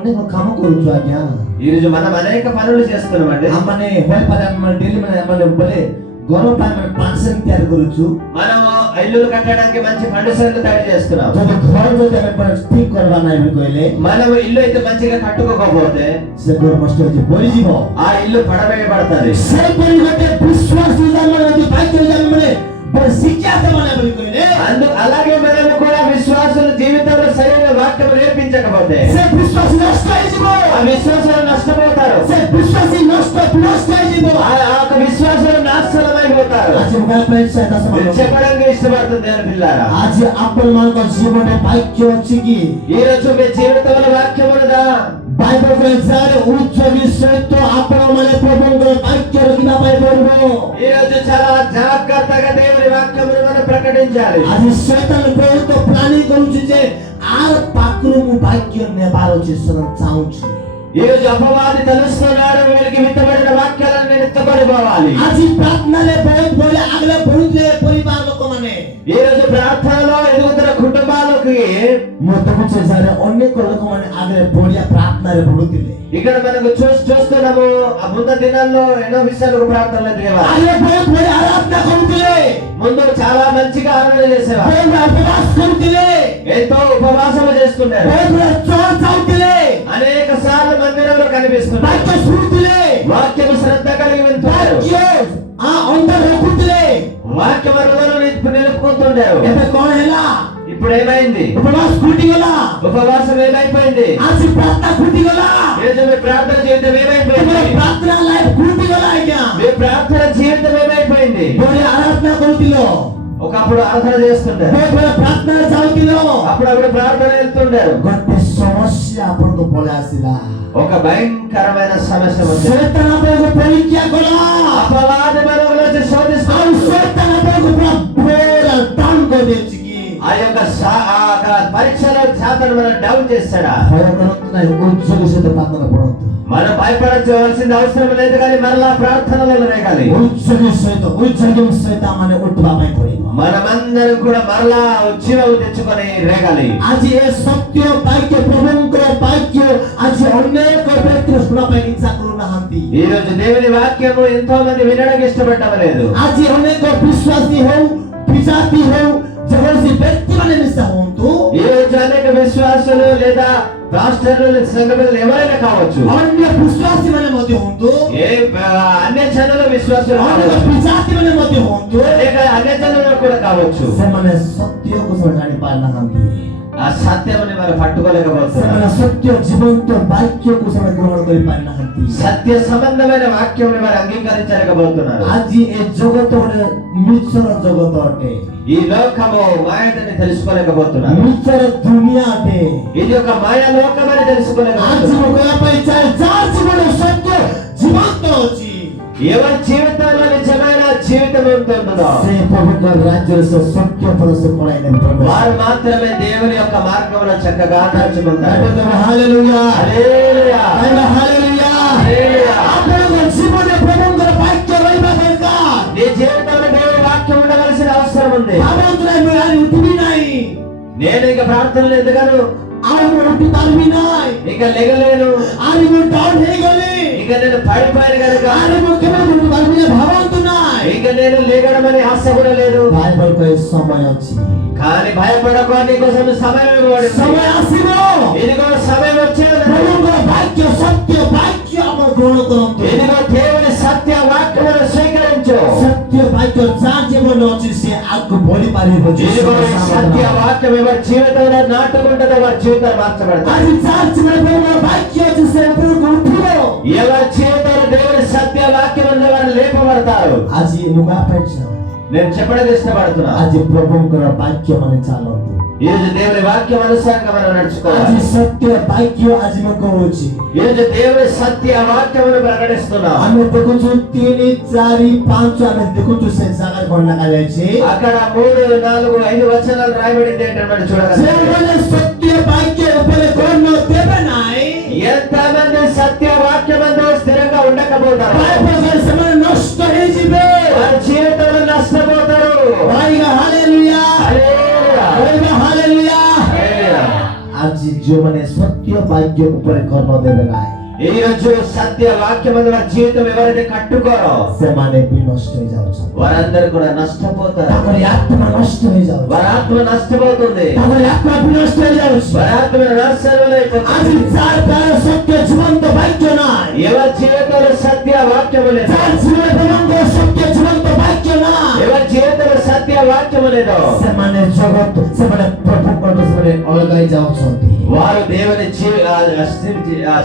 ଅନେକ କାମ କରୁଛୁ ଆଜ୍ଞା। ఈ రోజు మనం అనేక పనులు చేస్తున్నామండి. ଆମମାନେ ହୋଇପାରେ ଆମେ ଡେଲି ମାନେ ବୋଲେ ଘର ପାଇଁ ଆମେ ପାର୍ସଲ ତିଆରି କରୁଛୁ। మనం ఇల్లులు కట్టడానికి మంచి ఫండిషన్లు తయారు చేస్తున్నాం. ଯଦି ଘର ଯଦି ଆମେ ଠିକ କରିବା ନାହିଁ ବୋଲି କହିଲେ మనం ఇల్లు అయితే మంచిగా కట్టుకోకపోతే ସେ ଘର ନଷ୍ଟ ହେଇଯିବ ବଳିଯିବ। ఆ ఇల్లు పడవేయబడుతుంది. ସେପରି ଗୋଟେ ବିଶ୍ୱାସ ଯଦି ବାକ୍ୟ ମାନେ ଶିକ୍ଷା ଦେବାନେ ବୋଲି କହିଲେ అలాగే మనము కూడా విశ్వాసుల జీవితంలో సరైన వాక్యం నేర్పించకపోతే ସେ ବିଶ୍ୱାସ నଷ୍ଟ ହେଇଯିବ। ఆ విశ్వాసులు నష్టపోతారు. ସେ ବିଶ୍ୱାସୀ ନଷ୍ଟ ହେଇଯିବ। ఆ విశ్వాసులు నాశనమైపోతారు. చెప్పడానికి ఇష్టపడుతుంది అని పిల్లారా, ଆଜି ଆପଣମାନଙ୍କ ଜୀବନରେ ବାକ୍ୟ ଅଛି କି? ఈ రోజు మీ జీవితంలో వాక్యం ఉన్నదా? ବାଇବଲ କହିଥାଏ ଉଚ୍ଚ ସହିତ ଆପଣମାନେ ପ୍ରଭୁଙ୍କର ବାକ୍ୟ ରଖିବା ପାଇଁ ପଡ଼ିବ। ఈ రోజు చాలా జాగ్రత్తగా దేవుని వాక్యమును మనం ప్రకటించాలి. ଆଜି ଶୈତାନ ବହୁତ ପ୍ଲାନିଂ କରୁଛି ଯେ ଆର ପାଖରୁ ମୁଁ ବାକ୍ୟ ନେବାର ଅଛି ଚାହୁଁଛି। ఈ రోజు అపవాది తెలుస్తున్నాడు, వీరికి విత్తబడిన వాక్యాలను నేను ఎత్తుకొనిపోవాలి. ଆଜି ପ୍ରାର୍ଥନାରେ ବହୁତ ବଳେ ଆଗରେ ବଢୁଥିଲେ ପରିବାର ଲୋକମାନେ। ఈ రోజు ప్రార్థనలో ఎదుగుతున్న కుటుంబాలకి ମୁଁ ଦେଖୁଛି ସାର୍ ଅନେକ ଲୋକମାନେ ଆଗରେ ବଢିଆ ପ୍ରାର୍ଥନାରେ ବଢୁଥିଲେ। ఇక్కడ మనకు చూస్తున్నాము ఆ ముందు దినాల్లో ఎన్నో విషయాలకు ప్రార్థనలు ఎదిగేవారు. ଆଗରେ ବହୁତ ବଢିଆ ଆରାధନା କରୁଥିଲେ, ముందు చాలా మంచిగా ఆరాధన చేసేవారు, ఉపవాସ କରୁଥିଲେ, ఎంతో ఉపవాసము చేస్తున్నారు, చావుଥିଲେ, అనేక సార్లు మందిరంలో కనిపిస్తున్నారు, వాక్య శృతులే, వాక్యము శ్రద్ధ కలిగి వింటున్నారు, అంతర్ రఖుଥିଲେ, వాక్యం హృదయంలో నిలుపుకుంటున్నారు. ଏବେ କଣ ହେଲା? ఇప్పుడు ఏమైంది? ఉపవాସ కూటిగలా, ఉపవాసం ఏమైపోయింది? ఆసి ప్రార్థన కూటిగలా, ఏదో మీ ప్రార్థన జీవితం ఏమైపోయింది? ప్రార్థన లైఫ్ కూటిగలా అయ్యా। మీ ప్రార్థన జీవితం ఏమైపోయింది? బోడి ఆరాధన କରୁଥିଲ, ఒకప్పుడు ఆరాధన చేస్తుంటారు, ప్రార్థన చాలుଥିଲ, అప్పుడప్పుడు ప్రార్థన వెళ్తుంటారు. ଗୋଟେ ସମସ୍ୟା ଆପଣଙ୍କୁ ପଳେଇ ଆସିଲା। ఒక భయంకరమైన సమస్య వచ్చింది. ଶୈତାନ ଆପଣଙ୍କୁ ପରୀକ୍ଷା କଲା, అపవాది మనలో శోధిస్తాడు. ଶୈତାନ ଆପଣଙ୍କୁ ପୁରା ପୁରା ଡାଉన్ କରିଦେଇଛି କି ఆ యొక్క పరీక్షలో శాతం మనం డౌన్ చేస్తాడా? భయ କରନ୍ତୁ ନାହିଁ, ଉଚ୍ଚ ସହିତ ପ୍ରାର୍ଥନା ପଢ଼ନ୍ତୁ। మనం భయపడవలసిన అవసరం లేదు, కానీ మరలా ప్రార్థనలో రేగాలి. ଉଚ୍ଚ ସହିତ ମାନେ ଉଠିବା ପାଇଁ ପଡ଼ିବ। మనమందరం కూడా మరలా జీవం తెచ్చుకొని రేగాలి. ଆଜି ଏ ସତ୍ୟ ବାକ୍ୟ ପ୍ରଭୁଙ୍କର ବାକ୍ୟ ଆଜି ଅନେକ ବ୍ୟକ୍ତି ଶୁଣିବା ପାଇଁ ଇଚ୍ଛା କରୁନାହାନ୍ତି। ఈ రోజు దేవుని వాక్యము ఎంతో మంది వినడానికి ఇష్టపడలేదు. ଆଜି ଅନେକ ବିଶ୍ୱାସୀ ହଉ ବିଜାତି ହଉ ଯେକୌଣସି ବ୍ୟକ୍ତି ମାନେ ମିଶା ହୁଅନ୍ତୁ, ఈ రోజు అనేక విశ్వాసులు లేదా పాస్టర్లు సంఘాలు ఎవరైనా కావచ్చు, ଅନ୍ୟ ବିଶ୍ୱାସୀ ମାନେ ମଧ୍ୟ ହୁଅନ୍ତୁ, అన్య జనుల విశ్వాసులు ଅନେକ ବିଜାତି ମାନେ ମଧ୍ୟ ହୁଅନ୍ତୁ, అనేక అన్య జనులు కూడా కావచ్చు, ସେମାନେ ସତ୍ୟକୁ ଜାଣି ପାରୁନାହାନ୍ତି। ఆ సత్యముని వారు పట్టుకోలేకపోతున్నారు. ସେମାନେ ସତ୍ୟ ଜୀବନ୍ତ ବାକ୍ୟକୁ ସେମାନେ ଗ୍ରହଣ କରିପାରିନାହାନ୍ତି। సత్య సంబంధమైన వాక్యముని వారు అంగీకరించలేకపోతున్నారు. ଆଜି ଏ ଜଗତ ଗୋଟେ ମିଛର ଜଗତ ଅଟେ, ఈ లోకము మాయని తెలుసుకోలేకపోతున్నారు. ମିଛର ଦୁନିଆ ଅଟେ। ఇది ఒక మాయ లోకమని ଆଜି తెలుసుకోలేకపోతున్నారు. ମୁଁ କହିବା ପାଇଁ ଚାହେଁ ଯାହା ଜୀବନ ସତ୍ୟ ଜୀବନ୍ତ ଅଛି, ఎవరి జీవితంలో నిజమైన జీవితం ఉంటుందో ସେ ପ୍ରଭୁଙ୍କ ରାଜ୍ୟରେ ସେ ସତ୍ୟ ଫଳ ସେ ପଳାଇ ନେବେ। వారు మాత్రమే దేవుని యొక్క మార్గంలో చక్కగా నడుచుకుంటారు. ହାଲେଲୁୟା, హల్లెలూయా, ହାଲେଲୁୟା। హల్లెలూయా. ଆପଣଙ୍କ ଜୀବନରେ ପ୍ରଭୁଙ୍କର ବାକ୍ୟ ରହିବା ଦରକାର। నీ జీవితంలో దేవుని వాక్యం ఉండవలసిన అవసరం ఉంది. ଭାବନ୍ତୁ ନାହିଁ ମୁଁ ଆଜି ଉଠିବି ନାହିଁ, నేను ఇక ప్రార్థనలు ఎదగను, ଆଉ ମୁଁ ଉଠି ପାରିବି ନାହିଁ, ఇక లెగలేను, ଆଜି ମୁଁ ଡାଉନ୍ ହେଇଗଲି, ఇక నేను పడిపోయాను కనుక ଆଜି ମୁଁ କେବେ ଉଠି ପାରିବି ଭାବନ୍ତୁ ନାହିଁ। ఇక నేను లేగడమని ఆశ కూడా లేదు. ବାଇବଲ କହେ ସମୟ ଅଛି, కానీ భయపడకు, నీకోసం సమయం ఇవ్వబడింది. ସମୟ ଆସିବ, ఇదిగో సమయం వచ్చేది. ପ୍ରଭୁଙ୍କର ବାକ୍ୟ ସତ୍ୟ ବାକ୍ୟ ଆପଣ ଗ୍ରହଣ କରନ୍ତୁ। ఇదిగో దేవుని సత్య వాక్యమును స్వీకరించు. ସତ୍ୟ ବାକ୍ୟ ଯାହା ଜୀବନ ଅଛି ସେ ଆଗକୁ ବଢି ପାରିବ। ఇదిగో ఈ సత్య వాక్యం ఎవరి జీవితంలో నాటుకుంటుందో వారి జీవితాలు మార్చబడతాయి. ଆଜି ଯାହା ଜୀବନରେ ବାକ୍ୟ ଅଛି ସେ ଉପରକୁ ଉଠିବ। ఎవరి జీవితంలో దేవుని సత్య వాక్యం ఉన్న వారు లేపబడతారు. ଆଜି ମୁଁ କହିବା ପାଇଁ ଚାହେଁ, నేను చెప్పడానికి ఇష్టపడుతున్నా, ଆଜି ପ୍ରଭୁଙ୍କର ବାକ୍ୟ ମାନେ ଚାଲନ୍ତୁ। ఈ రోజు దేవుని వాక్యం అనుసారంగా మనం నడుచుకోవాలి. ଆଜି ସତ୍ୟ ବାକ୍ୟ ଆଜି ମୁଁ କହୁଛି, ఈ రోజు దేవుని సత్య వాక్యమును ప్రకటిస్తున్నాం. ଆମେ ଦେଖୁଛୁ 3, 4, 5 ଆମେ ଦେଖୁଛୁ ସେ ଜାଗାରେ କଣ ଲେଖାଯାଇଛି, అక్కడ 3, 4, 5 వచనాలు రాయబడింది ఏంటంటే చూడగలరు. ଯେଉଁମାନେ ସତ୍ୟ ବାକ୍ୟ ଉପରେ କର୍ଣ୍ଣ ଦେବେ ନାହିଁ, ఎంతమంది సత్య వాక్యమందు స్థిరంగా ఉండకపోతారు, ସେମାନେ ନଷ୍ଟ ହେଇଯିବେ, వారి జీవితంలో నష్టపోతారు. ହାଲେଲୁୟା, హల్లెలూయా, ହାଲେଲୁୟା। హల్లెలూయా. ଆଜି ଯେଉଁମାନେ ସତ୍ୟ ବାକ୍ୟ ଉପରେ କର୍ମ ଦେବେ ନାହିଁ ఈ రోజు సత్య వాక్యం వారి జీవితం ఎవరైతే కట్టుకోరో ସେମାନେ ବି ନଷ୍ଟ ହେଇଯାଉଛନ୍ତି వారందరూ కూడా నష్టపోతారు. ତାଙ୍କରି ଆତ୍ମା ନଷ୍ଟ ହେଇଯାଉଛି వారి ఆత్మ నష్టపోతుంది. ତାଙ୍କରି ଆତ୍ମା ବି ନଷ୍ଟ ହେଇଯାଉଛି వారి ఆత్మ నాశనమైపోతుంది. ଆଜି ଯାର ଦ୍ୱାରା ସତ୍ୟ ଜୀବନ୍ତ ବାକ୍ୟ ନାହିଁ ఎవరి జీవితంలో సత్య వాక్యము లేదు, ଯାର ଜୀବନଙ୍କ ସତ୍ୟ ଜୀବନ୍ତ ବାକ୍ୟ ନାହିଁ ఎవరి జీవితంలో సత్య వాక్యము లేదు, ସେମାନେ ଜଗତ ସେମାନେ ପ୍ରଭୁଙ୍କଠୁ ସେମାନେ ଅଲଗା ହେଇଯାଉଛନ୍ତି వారు దేవుని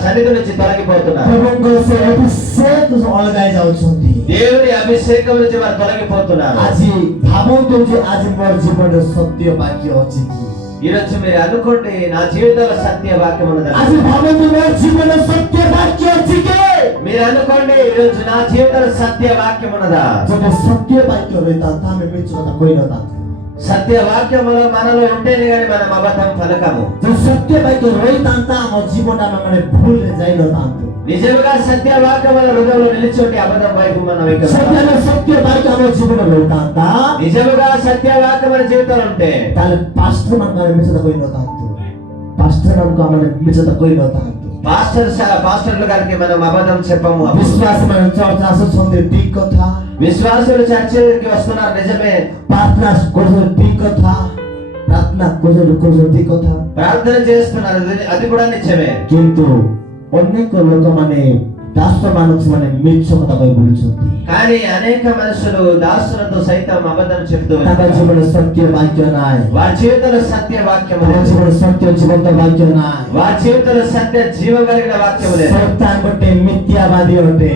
సన్నిధి నుంచి తొలగిపోతున్నారు. ପ୍ରଭୁଙ୍କ ସେ ଅଭିଷେକ ଅଲଗା ହେଇଯାଉଛନ୍ତି దేవుని అభిషేకం నుంచి వారు తొలగిపోతున్నారు. ଆଜି ଭାବନ୍ତୁ ଯେ ଆଜି ମୋର ଜୀବନରେ ସତ୍ୟ ବାକ୍ୟ ଅଛି କି ఈ రోజు మీరు అనుకోండి, నా జీవితంలో సత్య వాక్యం ఉన్నది. ଆଜି ଭାବନ୍ତୁ ମୋର ଜୀବନରେ ସତ୍ୟ ବାକ୍ୟ ଅଛି କି మీరు అనుకోండి, ఈ రోజు నా జీవితంలో సత్య వాక్యం ఉన్నదా? ଯଦି ସତ୍ୟ ବାକ୍ୟ ରହିଥାନ୍ତା ଆମେ ମିଛ କଥା କହିନଥାନ୍ତୁ సత్య వాక్యములో మనలో ఉంటేనే కానీ మనం అబద్ధం పలకము. ଯଦି ସତ୍ୟ ବାକ୍ୟ ରହିଥାନ୍ତା ଆମ ଜୀବନଟା ଆମେ ମାନେ ଭୁଲରେ ଯାଇନଥାନ୍ତୁ నిజంగా సత్య వాక్యం మన హృదయంలో నిలిచి అబద్ధం వైపు మనం ସତ୍ୟର ସତ୍ୟ ବାକ୍ୟ ଆମ ଜୀବନରେ ରହିଥାନ୍ତା నిజంగా సత్య వాక్యం మన జీవితంలో ఉంటే ତାହେଲେ ପାଷ୍ଟର ମାନଙ୍କୁ ଆମେ ମିଛ କଥା କହିନଥାନ୍ତୁ ପାଷ୍ଟର ମାନଙ୍କୁ ଆମେ ମିଛ କଥା କହିନଥାନ୍ତୁ పాస్టర్లు గారికి మనం అబద్ధం చెప్పము. విశ్వాస మనం చర్చ ଆସୁଛନ୍ତି ଠିକ କଥା విశ్వాసులు చర్చకి వస్తున్నారు, నిజమే. ପ୍ରାର୍ଥନା କରୁଛନ୍ତି ଠିକ କଥା ପ୍ରାର୍ଥନା କରୁଛନ୍ତି ଠିକ କଥା ప్రార్థన చేస్తున్నారు, అది కూడా నిజమే. କିନ୍ତୁ ଅନେକ ଲୋକମାନେ ଦାସ ମାନଙ୍କୁ ସେମାନେ ମିଛ କଥା କହି ବୁଲୁଛନ୍ତି కానీ అనేక మనుషులు దాసులతో సైతం అబద్ధం చెప్తూ ତାଙ୍କ ଜୀବନରେ ସତ୍ୟ ବାକ୍ୟ ନାହିଁ వారి జీవితంలో సత్య వాక్యం ତାଙ୍କ లేదు, ଜୀବନରେ ସତ୍ୟ ଜୀବନ୍ତ ବାକ୍ୟ ନାହିଁ వారి జీవితంలో సత్య జీవం కలిగిన వాక్యం లేదు. ଶୈତାନ ଗୋଟେ ମିଥ୍ୟାବାଦୀ ଅଟେ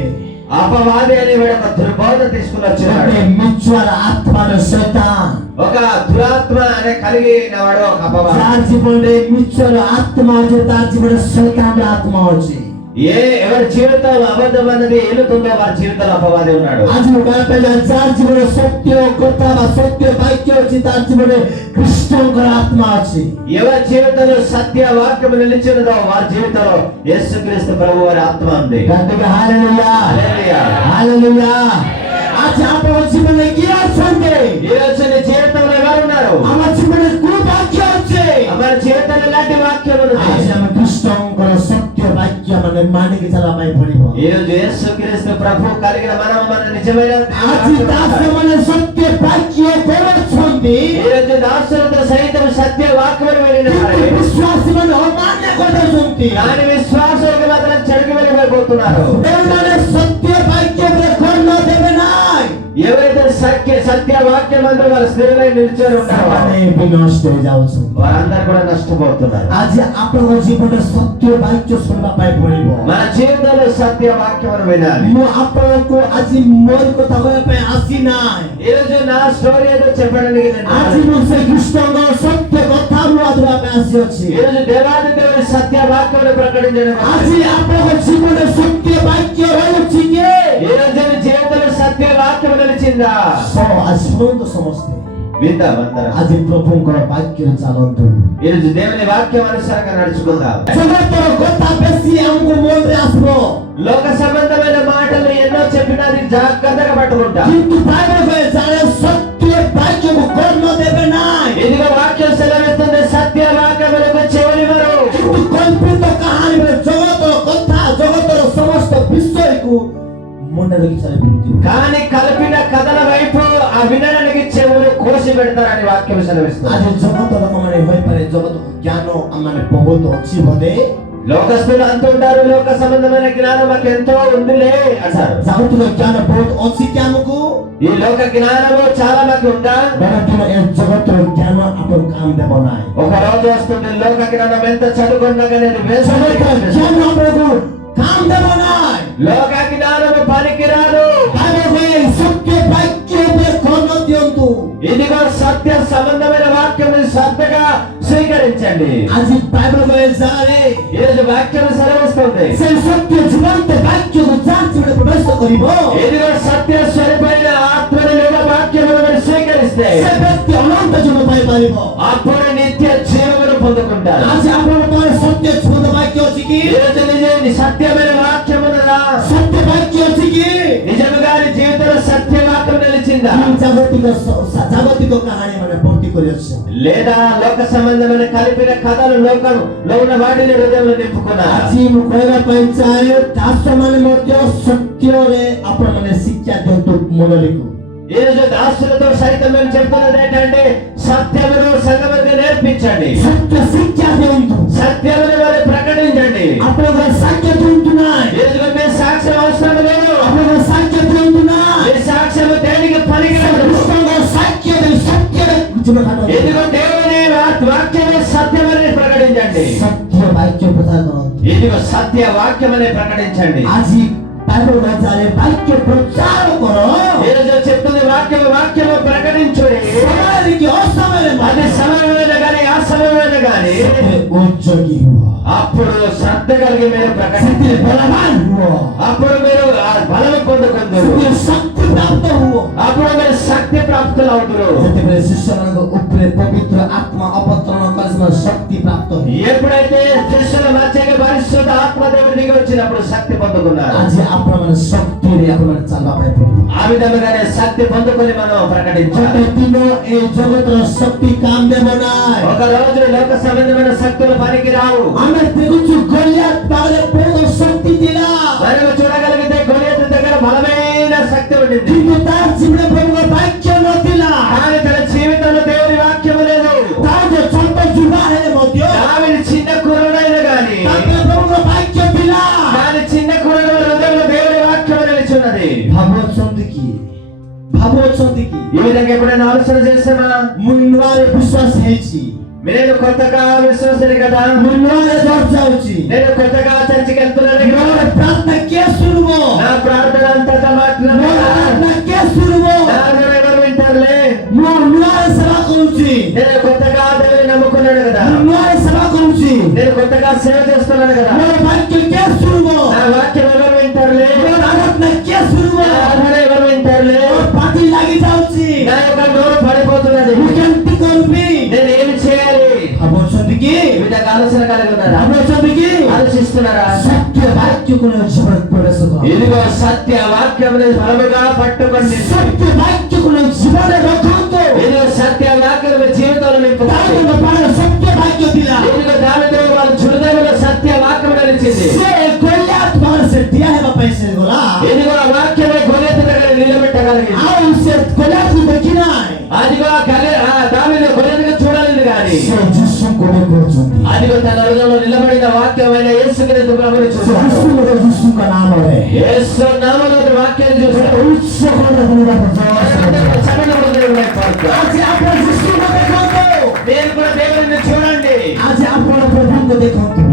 అపవాది అని ఒక దుర్బోధ తీసుకుని వచ్చినాడు. ଗୋଟେ ମିଛୁଆର ଆତ୍ମାର ଶୈତାନ ఒక దురాత్మ అనే కలిగిన వాడు ఒక అపవాది. ଯାର ଜୀବନରେ ମିଛୁଆର ଆତ୍ମା ଅଛି ତାର ଜୀବନରେ ଶୈତାନର ଆତ୍ମା ଅଛି ఎవరి జీవితం అబద్ధం అన్నది ఏలుతుందో వారి జీవితంలో అపవాది ఉన్నాడు. ଆଜି ମୁଁ କହିବା ପାଇଁ ଯାହାର ଜୀବନରେ ସତ୍ୟ କଥା ବା ସତ୍ୟ ବାକ୍ୟ ଅଛି ତାର ଜୀବନରେ କୃଷ୍ଣଙ୍କର ଆତ୍ମା ଅଛି ఎవరి జీవితంలో సత్య వాక్యం నిలిచినదో వారి జీవితంలో యేసుక్రీస్తు ప్రభు వారి ఆత్మ ఉంది. గట్టిగా హల్లెలూయా హల్లెలూయా. హల్లెలూయా ଆଜି ଆପଣଙ୍କ ଜୀବନରେ କିଏ ଅଛନ୍ତି ఈ రోజు నీ జీవితంలో ఎవరు ఉన్నారు? ଆମ ଜୀବନରେ କୋଉ ବାକ୍ୟ ଅଛି మన జీవితంలో ఎలాంటి వాక్యం ଆଜି ఉంది? ଆମେ କୃଷ୍ଣଙ୍କର ସତ୍ୟ ବାକ୍ୟ ମାନେ ମାନିକି ଚାଲିବା ପାଇଁ ପଡିବ ఈ రోజు యేసుక్రీస్తు ప్రభు కలిగిన మనం మన నిజమైన ଆଜି ଦାସମାନେ ସତ୍ୟ ବାକ୍ୟ କରୁଛନ୍ତି ఈ రోజు దాసులతో సైతం సత్య వాక్యం వెళ్ళినారు, ବିଶ୍ୱାସୀ ମାନେ ଅମାନ୍ୟ କରିଦେଉଛନ୍ତି కానీ విశ్వాసులకు మాత్రం చెడుకు వెళ్ళిపోతున్నారు. ଯେଉଁମାନେ ସତ୍ୟ ବାକ୍ୟ ଉପରେ କର୍ମ ଦେବେ ନାହିଁ ఎవరైతే సత్య వాక్యం అందరూ వాళ్ళ స్థిరమై నిలిచి ఉంటారో ସେମାନେ ବି ନଷ୍ଟ ହେଇଯାଉଛନ୍ତି వారందరూ కూడా నష్టపోతున్నారు. ଆଜି ଆପଣଙ୍କ ଜୀବନରେ ସତ୍ୟ ବାକ୍ୟ ଶୁଣିବା ପାଇଁ ପଡିବ మన జీవితంలో సత్య వాక్యం వినాలి. ମୁଁ ଆପଣଙ୍କୁ ଆଜି ମୋରି କଥା କହିବା ପାଇଁ ଆସିନାହିଁ ఈ రోజు నా స్టోరీ ఏదో చెప్పడానికి నేను ଆଜି ମୁଁ ସେ କୃଷ୍ଣଙ୍କ ସତ୍ୟ କଥା ମୁଁ ଆଦବା ପାଇଁ ଆସିଅଛି ఈ రోజు దేవాది దేవుని సత్య వాక్యం ప్రకటించడం. ଆଜି ଆପଣଙ୍କ ଜୀବନରେ ସତ୍ୟ ବାକ୍ୟ ରହିଛି କି ఈ రోజు నీ జీవితంలో సత్య వాక్యం నిలిచిందా? ଆଜି ଶୁଣନ୍ତୁ ସମସ୍ତେ విందాం అందరం. ଆଜି ପ୍ରଭୁଙ୍କର ବାକ୍ୟରେ ଚାଲନ୍ତୁ ఈ రోజు దేవుని వాక్యం అనుసారంగా నడుచుకుందాం. ଜଗତର କଥା ବେଶୀ ଆମକୁ ମନରେ ଆସିବ లోక సంబంధమైన మాటలు ఎన్నో చెప్పినా అది జాగ్రత్తగా పట్టుకుంటా. କିନ୍ତୁ ବାଇବେଲ କହେ ଯାହାର ସତ୍ୟ ବାକ୍ୟକୁ କର୍ମ ଦେବେ ନାହିଁ ఇదిగో వాక్యం సెలవిస్తుంది, సత్య వాక్యములకు చెవినివ్వరు. କିନ୍ତୁ କଳ୍ପିତ କାହାଣୀ ବେଳେ ଜଗତର କଥା ଜଗତର ସମସ୍ତ ବିଷୟକୁ ମୁଣ୍ଡରେ ରଖି ଚାଲିଛନ୍ତି కానీ కల్పిన కథల వైపు ఆ వినడానికి చెవులు కోసి పెడతారని వాక్యం సెలవిస్తుంది. ଆଜି ଜଗତ ଲୋକମାନେ ହୋଇପାରେ ଜଗତ ଜ୍ଞାନ ଆମମାନେ ବହୁତ ଅଛି ବୋଧେ లోకస్తులు అంటుంటారు, లోక సంబంధమైన జ్ఞానం మాకు ఎంతో ఉందిలే అంటారు. ଜଗତର ଜ୍ଞାନ ବହୁତ ଅଛି କି ଆମକୁ ఈ లోక జ్ఞానము చాలా మాకు ఉందా? ବରଂ ଏ ଜଗତର ଜ୍ଞାନ ଆପଣ କାମ ଦେବ ନାହିଁ ఒక రోజు వస్తుంది లోక జ్ఞానం ఎంత చదువుకున్నా కానీ అది వేస్ట్. ଜଗତର ଜ୍ଞାନ ଆପଣଙ୍କୁ କାମ ଦେବ ନାହିଁ లోక జ్ఞానము పనికిరాదు. ବାଇବେଲ କହେ ସତ୍ୟ ବାକ୍ୟ ଉପରେ କର୍ମ ଦିଅନ୍ତୁ ఇదిగో సత్య సంబంధమైన వాక్యం శ్రద్ధగా స్వీకరించండి. ଆଜି ବାଇବେଲ କହେ ଯାରେ ఈ రోజు వాక్యం సెలవిస్తుంది, ସେ ସତ୍ୟ ଜୀବନ୍ତ ବାକ୍ୟକୁ ଯାହା ଜୀବନରେ ପ୍ରବେଶ କରିବ ఇదిగో సత్య స్వరూపమైన ఆత్మని లేదా వాక్యమును మీరు స్వీకరిస్తే ସେ ବ୍ୟକ୍ତି ଅନନ୍ତ ଜୀବନ ପାଇପାରିବ అప్పుడు నిత్య జీవమును పొందుకుంటారు. ଆଜି ଆପଣଙ୍କ ପାଖରେ ସତ୍ୟ ଜୀବନ୍ତ ବାକ୍ୟ ଅଛି କି ఈ రోజు నిజ సత్యమైన వాక్యమునదా? ସତ୍ୟ ବାକ୍ୟ ଅଛି କି నిజముగా నీ జీవితంలో సత్య వాక్యం నిలిచిందా? వచ్చిందా ఈ జాగతిక కహాని మన పూర్తి కొరియొచ్చు లేదా లోక సంబంధమైన కలిపిన కథలు లోకంలో ఉన్న వాటిని హృదయంలో నింపుకున్నారా ଆଜି ମୁଁ କହିବା ପାଇଁ ଚାହେଁ ଦାସମାନେ ମଧ୍ୟ ସତ୍ୟରେ ଆପଣମାନେ ଶିକ୍ଷା ଦିଅନ୍ତୁ ମଣ୍ଡଳୀକୁ ఈ రోజు దాసులతో సైతం మేము చెప్తున్నది ఏంటంటే సత్యమును సంఘములకు నేర్పించండి సత్య శిక్ష ଦିଅନ୍ତୁ సత్యమును వారు ప్రకటించండి ଆପଣଙ୍କର ସାକ୍ଷ୍ୟ ଦିଅନ୍ତୁ ନାହିଁ ఎందుకంటే సాక్ష్యం అవసరం లేదు ଆପଣଙ୍କର ସାକ୍ଷ୍ୟ ଦିଅନ୍ତୁ ନାହିଁ ఈ సాక్ష్యము దేనికి పనికిరాదు କୃଷ୍ଣଙ୍କ ସାକ୍ଷ୍ୟରେ ସତ୍ୟରେ ଜୀବନ କାଟନ୍ତୁ ఎందుకంటే దేవుని వాక్యమే సత్యమని ప్రకటించండి ସତ୍ୟ ବାକ୍ୟ ପ୍ରଚାର କରନ୍ତୁ ఇదిగో సత్య వాక్యమని ప్రకటించండి ଆଜି ବାଇବେଲ ଅନୁସାରେ ବାକ୍ୟ ପ୍ରଚାର କର ఈ రోజు చెప్తుంది వాక్యము ప్రకటించుడి ସମୟରେ କି ଅସମୟରେ అది సమయమైన గాని ఆ సమయమైన గాని ଉଚ୍ଚକି ହୁଅ అప్పుడు శ్రద్ధ కలిగి మీరు ప్రకటించండి ସେଥିରେ ବଳବାନ ହୁଅ అప్పుడు మీరు ఆ బలము పొందుకుందరు ସେଥିରେ ଶକ୍ତି ପ୍ରାପ୍ତ ହୁଅ అప్పుడు మీరు శక్తి ప్రాప్తులు అవుతురు ସେତେବେଳେ ଶିଷ୍ୟମାନଙ୍କ ଉପରେ ପବିତ୍ର ଆତ୍ମା ଅବତରଣ କରିଥିବା ଶକ୍ତି ପ୍ରାପ୍ତ ହୁଏ ఎప్పుడైతే శిష్యుల మధ్యకి పరిశుద్ధ ఆత్మదేవుడు దిగి వచ్చినప్పుడు శక్తి పొందుకున్నారు ଆଜି ଆପଣମାନେ ଶକ୍ତିରେ ଆପଣମାନେ ଚାଲିବା ପାଇଁ ପଡ଼ିବ ఆ విధంగానే శక్తి పొందుకొని మనం ప్రకటించాలి ଗୋଟେ ଦିନ ଏ ଜଗତର ଶକ୍ତି କାମ ଦେବ ନାହିଁ ఒక రోజు లోక సంబంధమైన శక్తులు పనికి రావు ଆମେ ଦେଖୁଛୁ ଗଲିଆତ ପାଖରେ ବହୁତ ଶକ୍ତି ଥିଲା మనము చూడగలిగితే గొలియతు దగ్గర బలమైన శక్తి ఉండింది କିନ୍ତୁ ତାର ଜୀବନରେ ପ୍ରଭୁଙ୍କ ବାକ୍ୟ ନଥିଲା కానీ తన జీవితంలో దేవుని వాక్యము లేదు ତାର ଯୋଉ ଛୋଟ ଯୁବା ହେଲେ ମଧ୍ୟ దావీదు చిన్న కుర్రాడైన గాని ତାଙ୍କର ପ୍ରଭୁଙ୍କ ବାକ୍ୟ ଥିଲା కానీ చిన్న కుర్రాడు హృదయంలో దేవుని వాక్యము నిలిచున్నది ଭାବୁଅଛନ୍ତି କି ఈ విధంగా ఎప్పుడైనా ఆలోచన చేసామా ମୁଁ ନୂଆରେ ବିଶ୍ୱାସ ହେଇଛି నేను కొత్తగా విశ్వాసని కదా ମୁଁ ନୂଆରେ ଚର୍ଚ୍ଚ ଯାଉଛି నేను కొత్తగా చర్చికి వెళ్తున్నాను కదా. ମୋର ପ୍ରାର୍ଥନା କିଏ ଶୁଣିବ నా ప్రార్థన అంతటా మాత్రమే ମୋର ପ୍ରାର୍ଥନା କିଏ ଶୁଣିବ నా ద్వారా ఎవరు వింటారులే ମୁଁ ନୂଆରେ ସେବା କରୁଛି నేను కొత్తగా దేవుని నమ్ముకున్నాను కదా ମୁଁ ନୂଆରେ ସେବା କରୁଛି నేను కొత్తగా సేవ చేస్తున్నాను కదా ମୋର ବାକ୍ୟ କିଏ ଶୁଣିବ నా వాక్యం ఎవరు వింటారులే ମୋର ଆରାଧନା କିଏ ଶୁଣିବ నా ఆరాధన ఎవరు వింటారులే ମୋର ପାଟି ଲାଗି ଯାଉଛି నా యొక్క నోరు పడిపోతున్నది ମୁଁ କେମିତି କରିବି నేను ఏమి చేయాలి ଭାବୁଅଛନ୍ତି କି ఈ విధంగా ఆలోచన కలిగి ఉన్నారా ଭାବୁଅଛନ୍ତି କି ఆలోచిస్తున్నారా ସତ୍ୟ ବାକ୍ୟକୁ ନେଇ ଜୀବନ ପ୍ରବେଶ କର ఇదిగో సత్య వాక్యముని బలముగా పట్టుకోండి ସତ୍ୟ ବାକ୍ୟକୁ ନେଇ ଜୀବନରେ ରଖନ୍ତୁ ఇదిగో సత్య వాక్యం మీ జీవితంలో నింపుకోండి ତାଙ୍କ ପାଖରେ ସତ୍ୟ ବାକ୍ୟ ଥିଲା ఇదిగో దావీదు వాళ్ళ హృదయంలో సత్య వాక్యం నిలిచింది ସେ ଗଲିଆତ ପାଖରେ ସେ ଠିଆ ହେବା ପାଇଁ ସେ ଗଲା ఇదిగో ఆ వాక్యమే గొలియతు దగ్గర నిలబెట్టగలిగింది ଆଉ ସେ ଗଲିଆతକୁ ଦେଖି ନାହିଁ అదిగో దావీదు గొలియతుకు చూడలేదు కానీ ସେ ଯୀଶୁଙ୍କୁ ଦେଖୁଛନ୍ତି అదిగో తన హృదయంలో నిలబడిన వాక్యమైన యేసుక్రీస్తు ప్రభువుని ସେ చూశాడు ଯୀଶୁ ଗୋଟେ ଯୀଶୁଙ୍କ ନାମରେ యేసు నామములో వాక్యాన్ని చూశాడు ଉତ୍ସକରେ ଗୁଣଗାନ ପ୍ରୟାସ చక్కని హృదయంలో పాడుతాడు. ଆଜି ଆପଣ ଯୀଶୁଙ୍କୁ ଦେଖନ୍ତୁ మీరు కూడా దేవుని చూడండి ଆଜି ଆପଣ ପ୍ରଭୁଙ୍କୁ ଦେଖନ୍ତୁ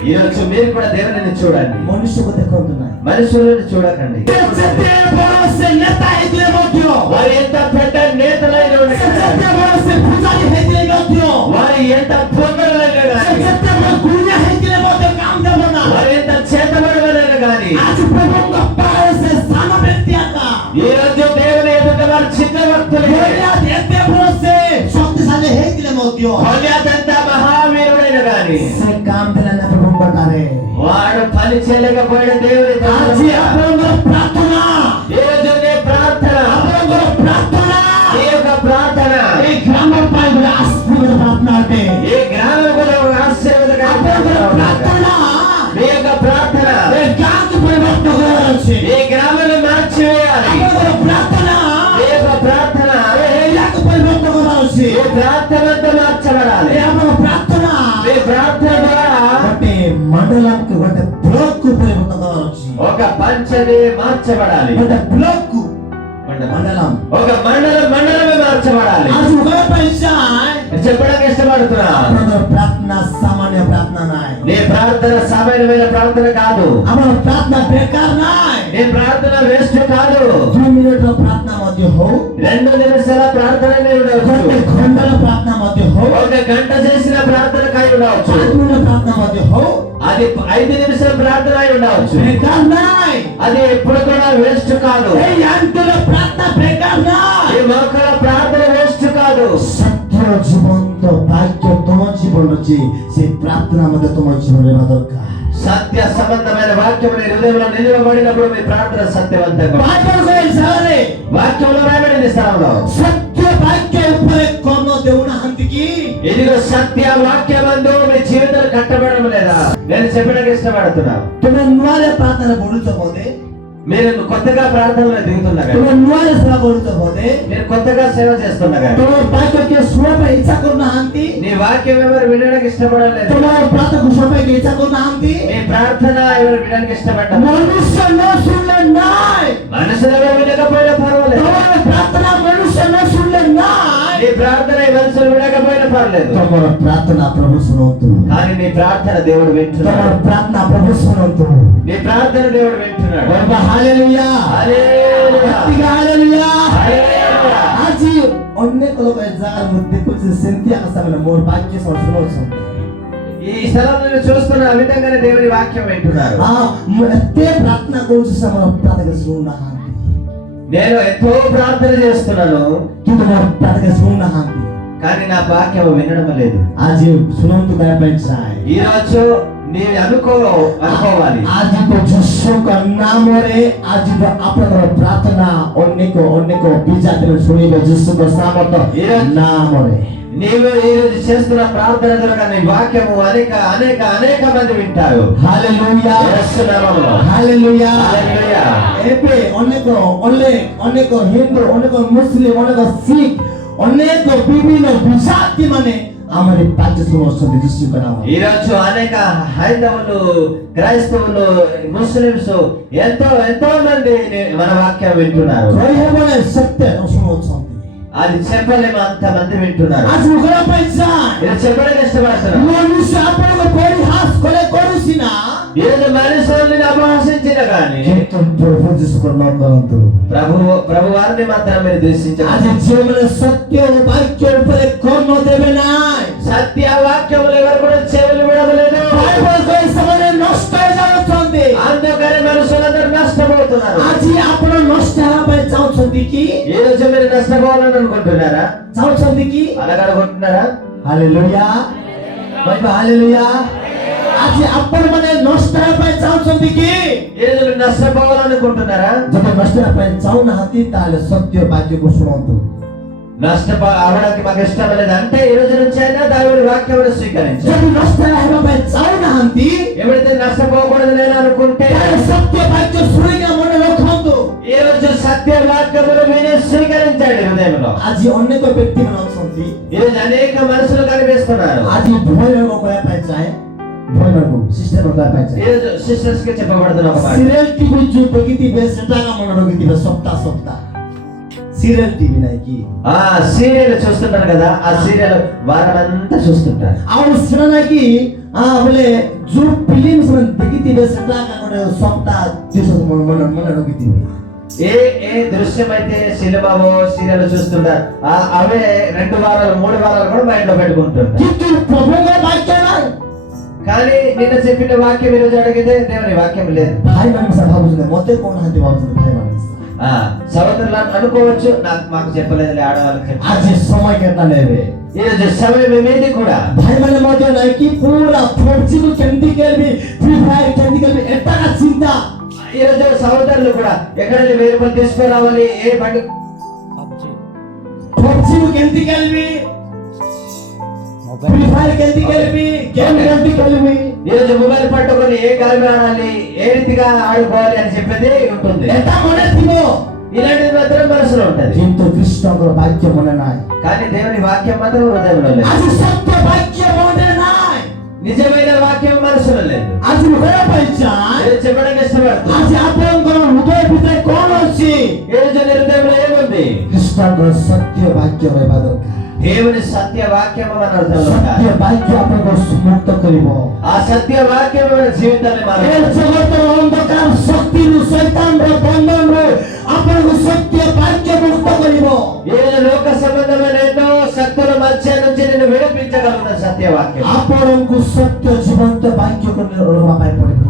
ఈ రోజు మీరు కూడా దేవుని చూడండి ମନୁଷ୍ୟକୁ ଦେଖନ୍ତୁ ନାହିଁ మనుషులను చూడకండి ସେ ଯେତେ ବଡ଼ ସେ ନେତା ହେଇଥିଲେ ମଧ୍ୟ వారు ఎంత పెద్ద నేతలైన ସେ ଯେତେ ବଡ଼ ସେ ପୂଜାରୀ ହେଇଥିଲେ ମଧ୍ୟ వారు ఎంత పొందలైన ସେ గాని ଯେତେ ବଡ଼ ଗୁଣିଆ ହେଇଥିଲେ ମଧ୍ୟ କାମ ଦେବ ନା వారు ఎంత చేతబడలైన గాని ଆଜି ପ୍ରଭୁଙ୍କ ପାଖରେ ସେ ସାନ ବ୍ୟକ୍ତି ଆକା ఈ రోజు దేవుని ఎదుట వారు చిన్న భక్తులు ଗଲିଆତ ଏତେ ବଡ଼ ସେ ଶକ୍ତିଶାଳୀ ହେଇଥିଲେ ମଧ୍ୟ గొలియాతంత మహావీరుడైన గాని ସେ କାମ ଦେଲା ନା ପ୍ରଭୁଙ୍କ ପାଖରେ వాడు పని చేయలేకపోయిన దేవుని ଆଜି ଆପଣଙ୍କର ପ୍ରାର୍ଥନା ఈ రోజు నీ ప్రార్థన ଆପଣଙ୍କର ପ୍ରାର୍ଥନା నీ యొక్క ప్రార్థన ଏ ଗ୍ରାମ ପାଇଁ ଗୋଟେ ଆଶୀର୍ବାଦ ପ୍ରାର୍ଥନା ଅଟେ ఈ గ్రామం కూడా ఒక ଆପଣଙ୍କର ఆశీర్వాదకరమైన ପ୍ରାର୍ଥନା నీ యొక్క ప్రార్థన ଏ ଗାଁକୁ ପରିବର୍ତ୍ତନ କରିବାର ଅଛି ఈ గ్రామాన్ని మార్చివేయాలి ଆପଣଙ୍କର ପ୍ରାର୍ଥନା నీ యొక్క ప్రార్థన ଏ ଏରିଆକୁ ପରିବର୍ତ୍ତନ କରିବାର ଅଛି ఈ ప్రార్థనతో మార్చబడాలి ଏ ଆମର ପ୍ରାର୍ଥନା నీ ప్రార్థన ద్వారా ଗୋଟେ ମଣ୍ଡଳକୁ ଗୋଟେ ବ୍ଲକକୁ ପରିବର୍ତ୍ତନ କରିବାର ଅଛି ఒక పంచని మార్చబడాలి ଗୋଟେ ବ୍ଲକକୁ మండలం ఒక మండలమే మార్చబడాలి ଆଜି କହିବା ପାଇଁ ଚାହେଁ చెప్పడానికి ఇష్టపడుతున్నా ଆପଣଙ୍କର ପ୍ରାର୍ଥନା ସାମାନ୍ୟ ପ୍ରାର୍ଥନା ନାହିଁ నీ ప్రార్థన సామాన్యమైన ప్రార్థన కాదు ଆମର ପ୍ରାର୍ଥନା ବେକାର ନାହିଁ నీ ప్రార్థన వేస్ట్ కాదు 2 ମିନିଟର ପ୍ରାର୍ଥନା ମଧ୍ୟ ହଉ 2 నిమిషాల ప్రార్థననే ఉండవచ్చు ଗୋଟେ ଘଣ୍ଟାର ପ୍ରାର୍ଥନା ମଧ୍ୟ ହଉ ఒక గంట చేసిన ప్రార్థన కాయి ఉండవచ్చు 5 ମିନିଟର ପ୍ରାର୍ଥନା ମଧ୍ୟ ହଉ అది 5 నిమిషాల ప్రార్థన అయి ఉండవచ్చు ବେକାର ନାହିଁ అది ఎప్పుడు కూడా వేస్ట్ కాదు এই আন্তর প্রার্থনা বেকার ఈ নয় మొక్కల ప్రార్థన వేస్ట్ కాదు সত্য ଜୀବନ୍ତ ବାକ୍ୟ ତମ ଜୀବନ ଅଛି ସେ ପ୍ରାର୍ଥନା ମଧ୍ୟ ତମ ଜୀବନରେ ହେବା ଦରକାର। సత్య సంబంధమైన వాక్యం నీ హృదయంలో నిలవబడినప్పుడు మీ ప్రార్థన సత్యవంతంగా ବାଇବଲ ହିସାବରେ వాక్యంలో రాయబడింది స్థలంలో ସତ୍ୟ ବାକ୍ୟ ଉପରେ କର୍ଣ୍ଣ ଦେଉନାହାନ୍ତି କି? ఇదిగో సత్య వాక్యమందు మీ జీవితాలు కట్టబడడం లేదా? నేను చెప్పడానికి ఇష్టపడుతున్నా. ତୁମେ ନୂଆରେ ପ୍ରାର୍ଥନା ପଢୁଛ ବୋଧେ, మీరు కొత్తగా ప్రార్థనలో దిగుతున్నారు, ତୁମେ ନୂଆରେ ସେବା କରୁଛ ବୋଧେ, మీరు కొత్తగా సేవ చేస్తున్నారు, ତୁମ ବାକ୍ୟ କିଏ ଶୁଣିବା ପାଇଁ ଇଚ୍ଛା କରୁନାହାନ୍ତି, నీ వాక్యం ఎవరు వినడానికి ఇష్టపడలేదు, ତୁମ ପ୍ରାର୍ଥନାକୁ ଶୁଣିବା ପାଇଁ ଇଚ୍ଛା କରୁନାହାନ୍ତି। మీ ప్రార్థన ఎవరు వినడానికి ఇష్టపడ్డారు? ମନୁଷ୍ୟ ନ ଶୁଣିଲେ ନାଇଁ, మనుషులు ఎవరు వినకపోయినా పర్వాలేదు, ତମର ପ୍ରାର୍ଥନା ମନୁଷ୍ୟ ନ ଶୁଣିଲେ ନାଇଁ, నీ ప్రార్థన ఈ మనుషులు వినకపోయినా పర్లేదు, ତମର ପ୍ରାର୍ଥନା ପ୍ରଭୁ ଶୁଣନ୍ତୁ, కానీ నీ ప్రార్థన దేవుడు ତମର వింటున్నాడు, ପ୍ରାର୍ଥନା ପ୍ରଭୁ ଶୁଣନ୍ତୁ। నీ ప్రార్థన దేవుడు వింటున్నాడు. ହାଲେଲୁୟା, హల్లెలూయా, ହାଲେଲୁୟା। హల్లెలూయా. ଆଜି ଅନେକ ଲୋକ ଏ ଜାଗାରେ ମୁଁ ଦେଖୁଛି ସେମିତି ଆକା ସେମାନେ ମୋର ବାକ୍ୟ ଶୁଣୁଛନ୍ତି। ఈ స్థలంలో నేను చూస్తున్న ఆ విధంగానే దేవుని వాక్యం వింటున్నారు. ମୁଁ ଏତେ ପ୍ରାର୍ଥନା କରୁଛି ସେମାନେ ପ୍ରାର୍ଥନା ଶୁଣୁନାହାନ୍ତି, నేను ఎంతో ప్రార్థన చేస్తున్నాను, କିନ୍ତୁ ମୋର ପ୍ରାର୍ଥନା ଶୁଣୁନାହାନ୍ତି। కానీ నా వాక్యం వినడం లేదు. ଆଜି ଶୁଣନ୍ତୁ କହିବା ପାଇଁ ଚାହେଁ, ఈ రోజు నీవు అనుకోవాలి, ଆଜି ତ ଯୀଶୁଙ୍କ ନାମରେ ଆଜି ତ ଆପଣଙ୍କର ପ୍ରାର୍ଥନା ଅନେକ ଅନେକ ବିଜାତିରେ ଶୁଣିବେ ଯୀଶୁଙ୍କ ସାମର୍ଥ୍ୟ ନାମରେ। నీవు ఈ రోజు చేస్తున్న ప్రార్థన ద్వారా నీ వాక్యము అనేక అనేక అనేక మంది వింటారు. ହାଲେଲୁୟା, యేసు నామములో ହାଲେଲୁୟା। హల్లెలూయా. ଏବେ ଅନେକ ହିନ୍ଦୁ, ଅନେକ ମୁସଲିମ, ଅନେକ ଶିଖ, ଅନେକ ବିଭିନ୍ନ ବିଜାତି ମାନେ ଆମର ପାଠ ଶୁଣୁଛନ୍ତି ଯୀଶୁଙ୍କ ନାମ। ఈ రోజు అనేక హైందవులు, క్రైస్తవులు, ముస్లిమ్స్ ఎంతో ఎంతో మంది మన వాక్యం వింటున్నారు. କହିହେବନି ସତ୍ୟ ଶୁଣୁଛନ୍ତି। అది చెప్పలేము, అంత మంది వింటున్నారు. ଆଜି ମୁଁ କହିବା ପାଇଁ ଚାହେଁ, ఇది చెప్పడానికి ఇష్టపడుతున్నాను. ମନୁଷ୍ୟ ଆପଣଙ୍କ ପରିହାସ କଲେ କରୁଛି ନା, ఈ రోజు మనుషుల్ని అపహసించిన కానీ କିନ୍ତୁ ପ୍ରଭୁ ଯୀଶୁଙ୍କ ନ କରନ୍ତୁ। ప్రభు వారిని మాత్రం మీరు దూషించారు. ଆଜି ଯେଉଁମାନେ ସତ୍ୟ ଓ ବାକ୍ୟ ଉପରେ କର୍ଣ୍ଣ ଦେବେ ନାହିଁ, సత్య వాక్యములు ఎవరు కూడా చెవులు విడవలేదు. ବାଇବଲ କହି ସେମାନେ ନଷ୍ଟ ହେଇଯାଉଛନ୍ତି। అందుకని మనుషులందరూ నష్టపోతున్నారు. ଆଜି ଆପଣ ନଷ୍ଟ ହେବା ପାଇଁ ଚାହୁଁଛନ୍ତି କି? ఈ రోజు మీరు నష్టపోవాలని అనుకుంటున్నారా? ଚାହୁଁଛନ୍ତି କି? అలాగ అనుకుంటున్నారా? ହାଲେଲୁୟା, କହିବା ହାଲେଲୁୟା। ଆଜି ଆପଣମାନେ ନଷ୍ଟ ହେବା ପାଇଁ ଚାହୁଁଛନ୍ତି କି? ఈ రోజు మీరు నష్టపోవాలనుకుంటున్నారా? ଯଦି ନଷ୍ଟ ହେବା ପାଇଁ ଚାହୁଁନାହାନ୍ତି ତାହେଲେ ସତ୍ୟ ବାକ୍ୟକୁ ଶୁଣନ୍ତୁ। అవడానికి మాకు ఇష్టం లేదు అంటే ఈ రోజు నుంచి అయినా దేవుడి వాక్యం స్వీకరించాలి. ଯଦି ନଷ୍ଟ ହେବା ପାଇଁ ଚାହୁଁନାହାନ୍ତି, ఎవరైతే నష్టపోకూడదు నేను అనుకుంటే ତାହେଲେ ସତ୍ୟ ବାକ୍ୟ ଶୁଣିକି ମନେ ରଖନ୍ତୁ। ఈ రోజు సత్య వాక్యములు విని స్వీకరించండి హృదయంలో. ଆଜି ଅନେକ ବ୍ୟକ୍ତିମାନେ ଅଛନ୍ତି, ఈ రోజు అనేక మనుషులు కనిపిస్తున్నారు. ଆଜି ଭୟକୁ କହିବା ପାଇଁ ଚାହେଁ, ଭୟକୁ ସିଷ୍ଟମ କହିବା ପାଇଁ ఈ ଚାହେଁ। రోజు సిస్టర్స్ కి చెప్పబడుతున్న ఒక మాట, ସିରିଏଲ ଟିଭି ଯୋଉ ଦେଖିଥିବେ ସେଟା ମନେ ରଖିଥିବେ ସପ୍ତାହ ସିରିଏଲ ଟିଭି ନାହିଁ କି? ఆ సీరియల్ చూస్తుంటారు కదా, ఆ సీరియల్ వారమంతా చూస్తుంటారు. ଆଉ ସେଟା ନାହିଁ କି ବୋଲେ ଯୋଉ ଫିଲ୍ମ ସେମାନେ ଦେଖିଥିବେ ସେଟା ଗୋଟେ ସପ୍ତାହ ମନେ ରଖିଥିବେ। ఏ ఏ దృశ్యం అయితే సినిమావో సీరియల్ చూస్తుంటారు అవే 2 వారాలు 3 వారాలు కూడా మైండ్ లో పెట్టుకుంటుంటారు. କିନ୍ତୁ ପ୍ରଭୁଙ୍କ ବାକ୍ୟ ନାହିଁ। కానీ నిన్న చెప్పిన వాక్యం ఈ రోజు అడిగితే దేవుని వాక్యం లేదు. ଭାଇମାନେ ସାର୍ ଭାବୁଛନ୍ତି ମତେ କଣ ହାନ୍ତି ଭାବୁଛନ୍ତି ଭାଇମାନେ। సహోదరులు అనుకోవచ్చు, మాకు చెప్పలేదు ఆడవాళ్ళకి చెప్పి. ଆଜି ସମୟ କେନ୍ତା ନେବେ? ఈ రోజు సమయం ఏమేది కూడా ଭାଇମାନେ ମଧ୍ୟ ନାହିଁ କି ପୁରା ଫୋର୍ଜିକୁ କେମିତି ଖେଳିବି, ଫ୍ରି ଫାୟାର କେମିତି ଖେଳିବି, ଏଟା ଚିନ୍ତା। ఈ రోజు సహోదరులు కూడా ఎక్కడ 1000 రూపాయలు తీసుకురావాలి, ఏ బండి ఫోర్జికు କେମିତି ଖେଳିବି, ఫ్రీ ఫైర్ କେମିତି ଖେଳିବି, గేమ్ କେମିତି ଖେଳିବି। ఈ రోజు మొబైల్ పట్టుకొని ఏ గాలి ఆడాలి, ఏ రీతిగా ఆడుకోవాలి అని చెప్పేది ఉంటుంది. ଏଟା ମନେ ଥିବ, ఇలాంటిది మాత్రం మనసులో ఉంటది. କିନ୍ତୁ କୃଷ୍ଣଙ୍କର ବାକ୍ୟ ମନେ ନାହିଁ। కానీ దేవుని వాక్యం మాత్రం హృదయంలో లేదు. ଆଜି ସତ୍ୟ ବାକ୍ୟ ମନେ ନାହିଁ। నిజమైన వాక్యం మనసులో లేదు. ଆଜି ମୁଁ କହିବା ପାଇଁ ଚାହେଁ, ఇది చెప్పడానికి ఇష్టపడుతుంది. ଆଜି ଆପଣଙ୍କର ହୃଦୟ ଭିତରେ କଣ ଅଛି? ఈ రోజు నీ హృదయంలో ఏముంది? କୃଷ୍ଣଙ୍କର ସତ୍ୟ ବାକ୍ୟ ରହିବା ଦରକାର। దేవుని సత్య వాక్యం మన హృదయంలో ఉండాలి. ସତ୍ୟ ବାକ୍ୟ ଆପଣଙ୍କୁ ମୁକ୍ତ କରିବ। ఆ సత్య వాక్యం మన జీవితాన్ని ଏ మారుస్తుంది. ଜଗତର ଅନ୍ଧକାର ଶକ୍ତିରୁ ଶୈତାନର ବନ୍ଧନରୁ ଆପଣଙ୍କୁ ସତ୍ୟ ବାକ୍ୟ ମୁକ୍ତ କରିବ। ఈ రోజు లోక సంబంధమైన ఎన్నో శక్తుల మధ్య నుంచి నిన్ను విడిపించగలుగుతున్న సత్య వాక్యం. ଆପଣଙ୍କୁ ସତ୍ୟ ଜୀବନ୍ତ ବାକ୍ୟକୁ ରହିବା ପାଇଁ ପଡିବ।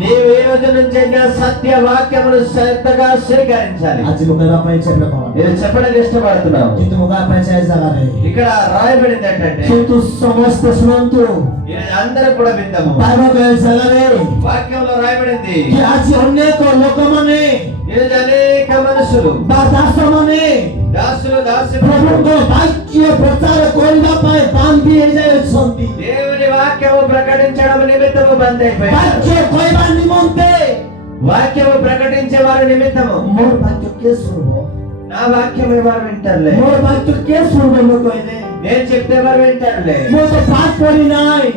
నీవు ఈ రోజు రోజు నుంచి సత్య వాక్యమును శ్రద్ధగా స్వీకరించాలి. ଆଜି ମୁଁ କହିବା ପାଇଁ ଇଚ୍ଛା ପ୍ରଭୁ నేను చెప్పడానికి ఇష్టపడుతున్నాను. କିନ୍ତୁ ମୁଁ କହିବା ପାଇଁ ଇଚ୍ଛା ଜାଗାରେ ఇక్కడ రాయబడింది ఏంటంటే କିନ୍ତୁ ସମସ୍ତେ ଶୁଣନ୍ତୁ అందరూ కూడా విందాము. ପାଇବା ଜାଗାରେ వాక్యంలో రాయబడింది କି ଆଜି ଅନେକ ଲୋକମାନେ ఈరోజు అనేక మనుషులు ବା ଦାସମାନେ దాసులు దాసులు ପ୍ରଭୁଙ୍କ ବାକ୍ୟ ପ୍ରଚାର କରିବା ପାଇଁ ବାନ୍ଧି ହେଇଯାଇଛନ୍ତି. దేవుని వాక్యము ప్రకటించడం నిమిత్తము బంద్ అయిపోయారు. ବାକ୍ୟ କହିବା ନିମନ୍ତେ వాక్యము ప్రకటించే వారి నిమిత్తము ମୋର ବାକ୍ୟ କିଏ ଶୁଣିବ? నా వాక్యం ఎవరు వింటారులే, ମୋର ବାକ୍ୟ କିଏ ଶୁଣିବ? ମୁଁ କହିଲେ నేను చెప్తే ఎవరు వింటారులే, ମୁଁ ତ ପାଠ ପଢି ନାହିଁ,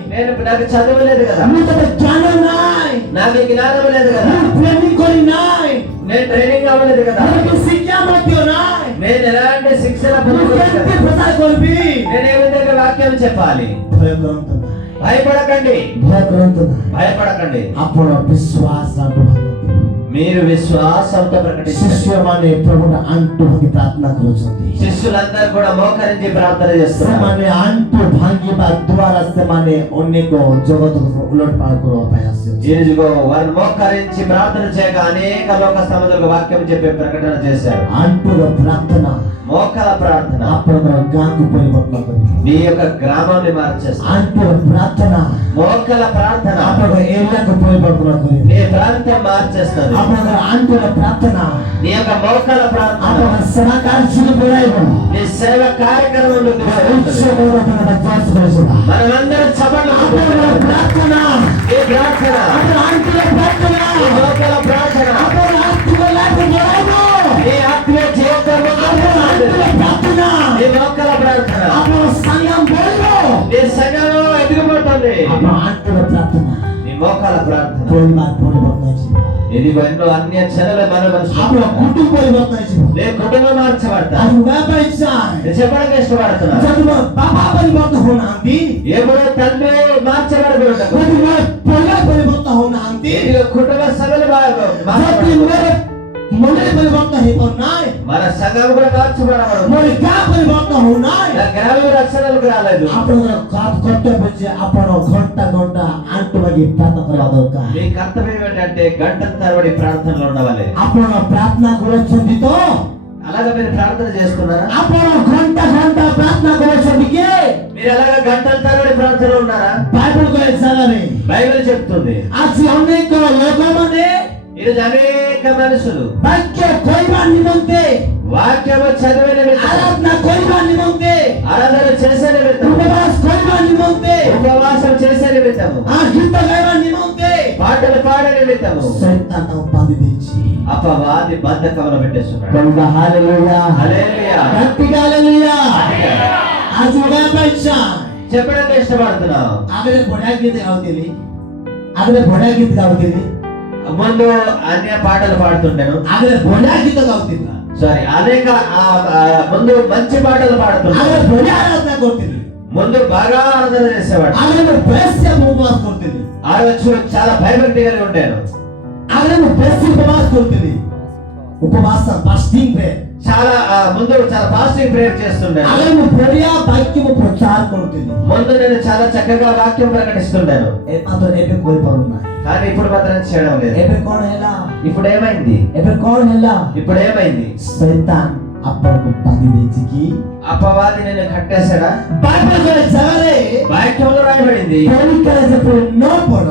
నాకు చదువు లేదు కదా, ମୁଁ ତ ଜ୍ଞାନ ନାହିଁ, నాకు జ్ఞానం లేదు కదా, ମୁଁ ଟ୍ରେନିଂ କରି ନାହିଁ, నేను ట్రైనింగ్ అవ్వలేదు కదా, ମୋର ଶିକ୍ଷା ମଧ୍ୟ ନାହିଁ, నేను ఎలాంటి శిక్షణ ମୁଁ పొందలేదు కదా. କେମିତି ପ୍ରଚାର କରିବି? నేను ఏ విధంగా వాక్యం చెప్పాలి? ଭୟ କରନ୍ତୁ ନାହିଁ, భయపడకండి, ଭୟ କରନ୍ତୁ ନାହିଁ. భయపడకండి. ଆପଣ ବିଶ୍ୱାସ ଆଣ୍ଠୁ ଭାଙ୍ଗନ୍ତୁ. మీరు విశ్వాసంతో ప్రకటించండి. ଶିଷ୍ୟମାନେ ପ୍ରଭୁଙ୍କ ଆଣ୍ଠୁ ଭାଙ୍ଗି ପ୍ରାର୍ଥନା କରୁଛନ୍ତି. శిష్యులందరూ కూడా మోకరించి ప్రార్థన చేస్తున్నారు. ସେମାନେ ଆଣ୍ଠୁ ଭାଙ୍ଗିବା ଦ୍ୱାରା ସେମାନେ ଅନେକ ଜଗତକୁ ଉଲଟପାଳ କରିବା ପାଇଁ ଆସିଛନ୍ତି. ఇదిగో వారు మోకరించి ప్రార్థన చేయక అనేక లోక సమాజాలకు వాక్యం చెప్పే ప్రకటన చేశారు. ଆଣ୍ଠୁର ପ୍ରାର୍ଥନା మోకల ప్రార్థన ଆପଣଙ୍କର ଗାଁକୁ ପରିବର୍ତ୍ତନ କରିବ. నీ యొక్క గ్రామాన్ని మార్చేస్తుంది. ଆଣ୍ଠୁର ପ୍ରାର୍ଥନା మోకల ప్రార్థన ଆପଣଙ୍କ ଏରିଆକୁ ପରିବର୍ତ୍ତନ କରିବ. నీ ప్రాంతం మార్చేస్తుంది. ଆପଣଙ୍କର ଆଣ୍ଠୁର ପ୍ରାର୍ଥନା నీ యొక్క మోకల ప్రార్థన ଆପଣଙ୍କ ସେବା କାର୍ଯ୍ୟକୁ ବଢ଼ାଇବ. నీ సేవ కార్యక్రమంలో మనమందరం చపలు ଆପଣଙ୍କର ପ୍ରାର୍ଥନା ఈ ప్రార్థన ଆପଣଙ୍କ ଆଣ୍ଠୁର ପ୍ରାର୍ଥନା ఈ మోకల ప్రార్థన ଆପଣଙ୍କ ଆଣ୍ଠୁର ଲାଭ ବଢ଼ାଇବ. ఈ ఆత్మీయ జీవితంలో ଆପଣଙ୍କ ଆଣ୍ଠୁର ପ୍ରାର୍ଥନା ఈ మోకల ప్రార్థన ଆପଣଙ୍କ సంఘం ବଢ଼ିବ. నీ సంఘంలో ఎదుగుపడుతుంది. ଆପଣ ଆଣ୍ଠୁର ପ୍ରାର୍ଥନା నీ మోకాల ప్రార్థన ପରିବାର ପରିବର୍ତ୍ତନ ହେଇଯିବ. ఇదిగో ఎన్నో అన్య చెరల మనసు ଆପଣ କୁଟୁମ୍ବ ପରିବର୍ତ୍ତନ ହେଇଯିବ. నీ కుటుంబం మార్చబడతా. ଆଜି ମୁଁ କହିବା ପାଇଁ ଇଚ୍ଛା నేను చెప్పడానికి ఇష్టపడుతున్నా. ଯଦି ମୋ ବାପା ପରିବର୍ତ୍ତନ ହଉନାହାନ୍ତି, ఎప్పుడో తండ్రి మార్చబడకూడదు. ଯଦି ମୋ ପରିବାର ପରିବର୍ତ୍ତନ ହଉନାହାନ୍ତି, ఇదిగో కుటుంబ సభలు ଯଦି ମୋର ମଣ୍ଡଳୀ ପରିବର୍ତ୍ତନ ହେଇପାରୁନାହିଁ, మన సంఘం కూడా మార్చబడకూడదు. ମୋର ଗାଁ ପରିବର୍ତ୍ତନ ହଉନାହିଁ, నా గ్రామీణ రక్షణలకు రాలేదు. ଆପଣଙ୍କର କର୍ତ୍ତବ୍ୟ ଯେ ଆପଣ ଘଣ୍ଟା ଘଣ୍ଟା ଆଣ୍ଠୁ ବାଗି ପ୍ରାର୍ଥନା କରିବା ଦରକାର. మీ కర్తవ్యం ఏంటంటే గంటల తరబడి ప్రార్థనలో ఉండవాలి. ଆପଣ ପ୍ରାର୍ଥନା କରୁଛନ୍ତି ତ? అలాగే మీరు ప్రార్థన చేస్తున్నారా? ଆପଣ ଘଣ୍ଟା ଘଣ୍ଟା ପ୍ରାର୍ଥନା କରୁଛନ୍ତି କି? మీరు అలాగే గంటల తరబడి ప్రార్థనలో ఉన్నారా? ବାଇବଲ କହିବା ଜାଗାରେ బైబిల్ చెప్తుంది ଆଜି ଅନେକ ଲୋକମାନେ ఈరోజు అనేక మనుషులు ବାକ୍ୟ କହିବା ନିମନ୍ତେ, వాక్యము చదివే నిమిత్తం, ଆରାଧନା କରିବା ନିମନ୍ତେ, ఆరాధన చేసే నిమిత్తం, ଉପବାସ କରିବା ନିମନ୍ତେ, ఉపవాసం చేసే నిమిత్తము, ଗୀତ ଗାଇବା ନିମନ୍ତେ పాటలు పాడే నిమిత్తము ଶୈତାନ ତାଙ୍କୁ ବାନ୍ଧି ଦେଇଛି. అపవాది బంధకములు పెట్టేస్తున్నాడు. କହିବା ହାଲେଲୁୟା, హల్లెలూయా. గట్టిగా ହାଲେଲୁୟା. ଆଜି କହିବା ପାଇଁ ଇଚ୍ଛା. చెప్పడానికి ఇష్టపడుతున్నాం. ଆଗରେ ବଢିଆ ଗୀତ ଗାଉଥିଲି, ముందు అన్య పాటలు పాడుతుంటాను. ଆଗରେ ବଢିଆ ଗୀତ ଗାଉଥିଲି, సారీ అనేక ముందు మంచి పాటలు పాడుతున్నాను. ଆଗରେ ବଢିଆ ଆରାଧନା କରୁଥିଲି, ముందు బాగా ఆరాధన చేసేవాడు. ଆଗରେ ମୁଁ ବେଶୀ ଉପବାସ କରୁଥିଲି, ఆ రోజు చాలా భయభక్తి కలిగి ఉండాను. ଆଗରେ ମୁଁ ବେଶୀ ଉପବାସ କରୁଥିଲି, ଉପବାସ ଫାଷ୍ଟିଂ ପ୍ରେୟର. చాలా ముందు చాలా పాజిటివ్ ప్రేయర్ చేస్తుంటాను. ଆଗରେ ମୁଁ ବଢିଆ ବାକ୍ୟ ମୁଁ ପ୍ରଚାର କରୁଥିଲି, ముందు నేను చాలా చక్కగా వాక్యం ప్రకటిస్తుంటాను. ମାତ୍ର ଏବେ କରିପାରୁନାହିଁ. కానీ ఇప్పుడు మాత్రం చేయడం లేదు. ଏବେ କଣ ହେଲା? ఇప్పుడు ఏమైంది? ଏବେ କଣ ହେଲା? ఇప్పుడు ఏమైంది? ଶୈତାନ ଆପଣଙ୍କୁ ବାନ୍ଧି ଦେଇଛି କି? అపవాది నేను కట్టేశాడా? ବାଇବଲ କହିବା ଜାଗାରେ వాక్యంలో రాయబడింది ପରୀକ୍ଷାରେ ଯେପରି ନ ପଡ,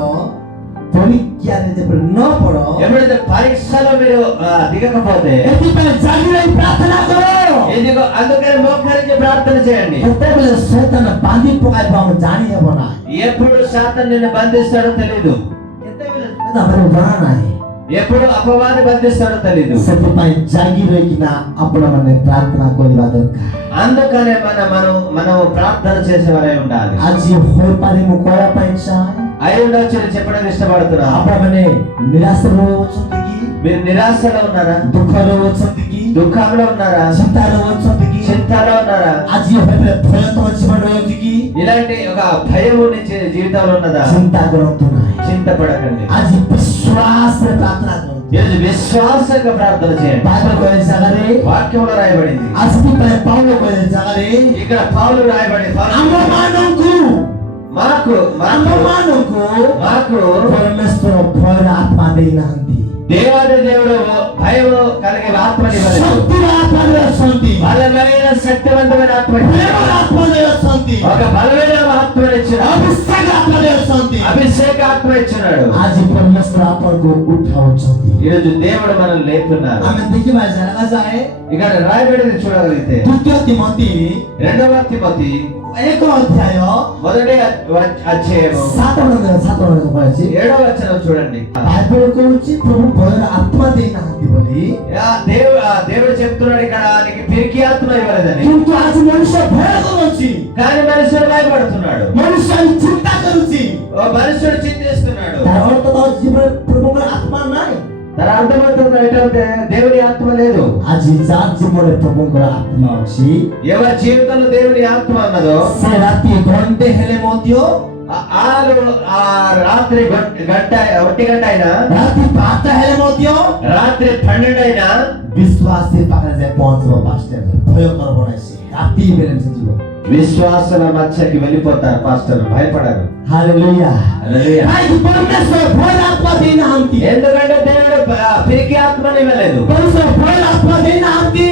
ପରୀକ୍ଷାରେ ଯେପରି ନ ପଡ, ఎప్పుడైతే పరీక్షలో మీరు దిగకపోతే ଏଥିପାଇଁ ଜାଗି ରହି ପ୍ରାର୍ଥନା କର. ఎందుకు అందుకని మోకరించి ప్రార్థన చేయండి. କେତେବେଳେ ଶୈତାନ ବାନ୍ଧି ପକାଇବ ଆମେ ଜାଣି ହେବ ନାହିଁ. ఎప్పుడు శాతం నిన్ను బంధిస్తాడో తెలీదు. ଆମକୁ ଜଣା ନାହିଁ. ఎప్పుడు అపవాది బంధిస్తాడో తెలీదు. ସେଥିପାଇଁ ଜାଗି ରହିକିନା ଆପଣମାନେ ପ୍ରାର୍ଥନା କରିବା ଦରକାର. అందుకనే మనం ప్రార్థన చేసేవారై ఉండాలి. ଆଜି ହୋଇପାରେ ମୁଁ କହିବା ପାଇଁ ଚାହେଁ, అయి ఉండొచ్చు చెప్పడం ఇష్టపడుతున్నా. ଆପଣମାନେ ନିରାଶରେ ଅଛନ୍ତି କି? మీరు నిరాశలో ఉన్నారా? ଦୁଃଖରେ ଅଛନ୍ତି କି? దుఃఖంలో ఉన్నారా? ଚିନ୍ତାରେ ଅଛନ୍ତି କି? చింతలో ఉన్నారా? ଆଜି ହୋଇପାରେ ଭୟ ତମ ଜୀବନ ରହିଛି କି? ఇలాంటి ఒక భయం నుంచి జీవితంలో ఉన్నదా? ଚିନ୍ତା କରନ୍ତୁ ନାହିଁ. చింతపడకండి. ଆଜି ବିଶ୍ୱାସରେ ପ୍ରାର୍ଥନା କରନ୍ତୁ. ఈరోజు విశ్వాసంగా ప్రార్థన చేయండి. ବାଇବଲ କହିବା ଜାଗାରେ, వాక్యంలో రాయబడింది. ଆଜି ପାଇଁ ପାଉଲ କହିବା ଜାଗାରେ ఇక్కడ పౌలు రాయబడింది ଆମମାନଙ୍କୁ మాకు ଆମମାନଙ୍କୁ మాకు ପରମେଶ୍ୱର ଭୟର ଆତ୍ମା ଦେଇନାହାନ୍ତି। దేవాది దేవుడు భయం కలిగే ఆత్మని ఇవ్వలేదు. ଶକ୍ତିର ଆତ୍ମା ଦେଇଛନ୍ତି। బలమైన శక్తివంతమైన ఆత్మ ପ୍ରେମର ଆତ୍ମା ଦେଇଛନ୍ତି। ఒక బలమైన ఆత్మని ఇచ్చినాడు. ଅଭିଷେକ ଆତ୍ମା ଦେଇଛନ୍ତି। అభిషేక ఆత్మ ఇచ్చినాడు. ଆଜି ପରମେଶ୍ୱର ଆପଣଙ୍କୁ ଉଠାଉଛନ୍ତି। ఈ రోజు దేవుడు మనల్ని లేపుతున్నారు. ଆମେ ଦେଖିବା ଜାଗା ଯାଏ ఇక్కడ రాయబడింది చూడగలిగితే ଦ୍ୱିତୀୟ ତିମୋଥୀ 2వ తిమోతి 1 ଅଧ୍ୟାୟ మొదటి అధ్యాయము 7 କହିଛି। 7వ వచనం చూడండి. ବାଇବେଲ କହୁଛି ପ୍ରଭୁ ଭୟର ଆତ୍ମା ଦେଇନାହାନ୍ତି ବୋଲି, దేవుడు చెప్తున్నాడు ఇక్కడ నీకు పిరికి ఆత్మ ఇవ్వలేదని. କିନ୍ତୁ ଆଜି ମଣିଷ ଭୟ କରୁଛି। కానీ మనుషుడు భయపడుతున్నాడు. ମଣିଷ ଆଜି ଚିନ୍ତା କରୁଛି। మనుషుడు చింతిస్తున్నాడు. ତାର ଅର୍ଥ ତାର ଜୀବନରେ ପ୍ରଭୁଙ୍କର ଆତ୍ମା ନାହିଁ। తన అర్థమవుతుంది ఏంటంటే దేవుని ఆత్మ లేదు. ଆଜି ଯାହା ଜୀବନରେ ପ୍ରଭୁଙ୍କର ଆତ୍ମା ଅଛି, ఎవరి జీవితంలో దేవుని ఆత్మ ఉన్నదో ସେ ରାତି ଘଣ୍ଟେ ହେଲେ ମଧ୍ୟ, రాత్రి గంట 1 గంట అయినా, ରାତି 5ଟା ହେଲେ ମଧ୍ୟ రాత్రి 12 అయినా ବିଶ୍ୱାସୀ ପାଖରେ ଯାଇ ପହଞ୍ଚିବ। ପାଷ୍ଟର ଭୟ କରବ ନାହିଁ, ସେ ରାତି ବେଲେ ସେ ଯିବ। విశ్వాసాల మధ్యకి వెళ్ళిపోతారు పాస్టర్, భయపడరు. ହାଲେଲୁୟା। హల్లెలూయా. କାହିଁକି ପରମେଶ୍ୱର ଭୟର ଆତ୍ମା ଦେଇନାହାନ୍ତି? ఎందుకంటే దేవుడు పిరికి ఆత్మని ఇవ్వలేదు. ପରମେଶ୍ୱର ଭୟର ଆତ୍ମା ଦେଇନାହାନ୍ତି।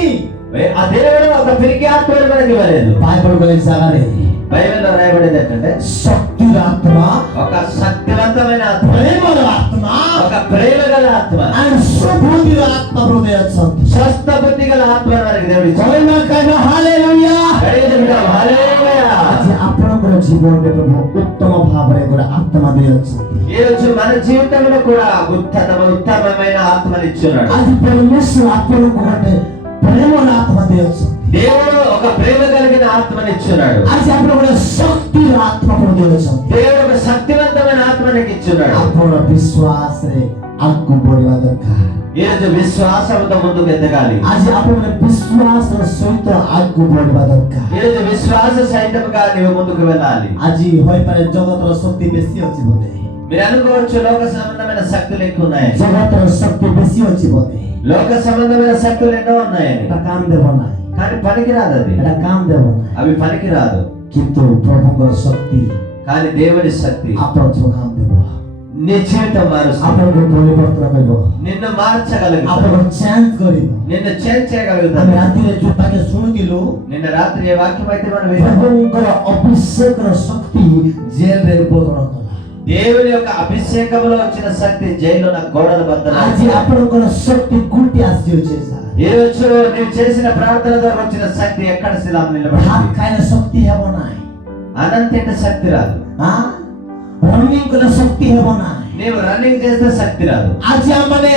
ఆ దేవుడు ఒక పిరికి ఆత్మని మనకి ఇవ్వలేదు. ବାଇବେଲ କହିଲେ ଜାଗାରେ బైబిల్లో రాయబడేది ఏంటంటే ଶକ୍ତିର ଆତ୍ମା, ఒక శక్తివంతమైన ఆత్మ, ପ୍ରେମର ଆତ୍ମା, ఒక ప్రేమ గల ఆత్మ, ଆଉ ସୁବୁଦ୍ଧିର ଆତ୍ମା ପ୍ରଭୁ ଦେଇଛନ୍ତି। స్వస్థ బుద్ధి గల ఆత్మ మనకి దేవుడు ఇచ్చాడు. କହିବା କହିବା ହାଲେଲୁୟା। హల్లెలూయా. ଆଜି ଆପଣଙ୍କର ଜୀବନରେ ପ୍ରଭୁ ଉତ୍ତମ ଭାବରେ ଗୋଟେ ଆତ୍ମା ଦେଇଅଛନ୍ତି। ఈ రోజు మన జీవితంలో కూడా ఉత్తమమైన ఆత్మని ఇచ్చున్నాడు. ଆଜି ପରମେଶ୍ୱର ଆପଣଙ୍କୁ ଗୋଟେ ପ୍ରେମର ଆତ୍ମା ଦେଇଅଛନ୍ତି। దేవుడు ఒక ప్రేమ కలిగిన ఆత్మని ఇచ్చున్నాడు. ଆଜି ଆପଣ ଗୋଟେ ଶକ୍ତିର ଆତ୍ମା ପ୍ରଭୁ ଦେଇଅଛନ୍ତି। దేవుడు ఒక శక్తివంతమైన ఆత్మని ఇచ్చున్నాడు. ଆପଣ ବିଶ୍ୱାସରେ ଆଗକୁ ବଢିବା ଦରକାର। ఈ రోజు విశ్వాసంతో ముందుకు ఎదగాలి. ଆଜି ଆପଣ ବିଶ୍ୱାସର ସହିତ ଆଗକୁ ବଢିବା ଦରକାର। ఈ రోజు విశ్వాస సహితంగా నీవు ముందుకు వెళ్ళాలి. ଆଜି ହୋଇପାରେ ଜଗତର ଶକ୍ତି ବେଶୀ ଅଛି ବୋଧେ, మీరు అనుకోవచ్చు లోక సంబంధమైన శక్తులు ఎక్కువ ఉన్నాయని. ଜଗତର ଶକ୍ତି ବେଶୀ ଅଛି ବୋଧେ, లోక సంబంధమైన శక్తులు ఎన్నో ఉన్నాయని. ଏଟା କାମ ଦେବ ନାହିଁ, కానీ పనికిరాదు అది. ଏଟା କାମ ଦେବ ନାହିଁ। అవి పనికిరాదు. କିନ୍ତୁ ପ୍ରଭୁଙ୍କର ଶକ୍ତି కానీ దేవుని శక్తి ଆପଣ ସବୁ କାମ ଦେବ। నీ జీవితం మారుస్తుంది. ଆପଣଙ୍କୁ ପରିବର୍ତ୍ତନ କରିବ, నిన్ను మార్చగలుగుతాడు. ଆପଣଙ୍କୁ ଚେଞ୍ଜ କରିବ। నిన్ను చేంజ్ ଆମେ చేయగలుగుతాడు. ରାତିରେ ଯୋଉ ପାଖେ ଶୁଣୁଥିଲୁ, నిన్న రాత్రి ఏ వాక్యం అయితే మనం విన్నాము, ପ୍ରଭୁଙ୍କର ଅଭିଷେକର ଶକ୍ତି ଜେଲରେ ବୋଧନ କଲା। దేవుని యొక్క అభిషేకంలో వచ్చిన శక్తి జైల్లో నా గోడల బద్దలు. ଆଜି ଆପଣଙ୍କର ଶକ୍ତି କୋଉଠି ଆସିଯାଉଛି ସାର୍? ఈ రోజు నీవు చేసిన ప్రార్థన ద్వారా వచ్చిన శక్తి ఎక్కడ శిలా ଭାତ నిలబడింది? ଖାଇଲେ ଶକ୍ତି ହେବ ନାହିଁ, అనంత శక్తి రాదు. ରନିଂ କଲେ ଶକ୍ତି ହେବ ନାହିଁ। నీవు రన్నింగ్ చేస్తే శక్తి రాదు. ଆଜି ଆମମାନେ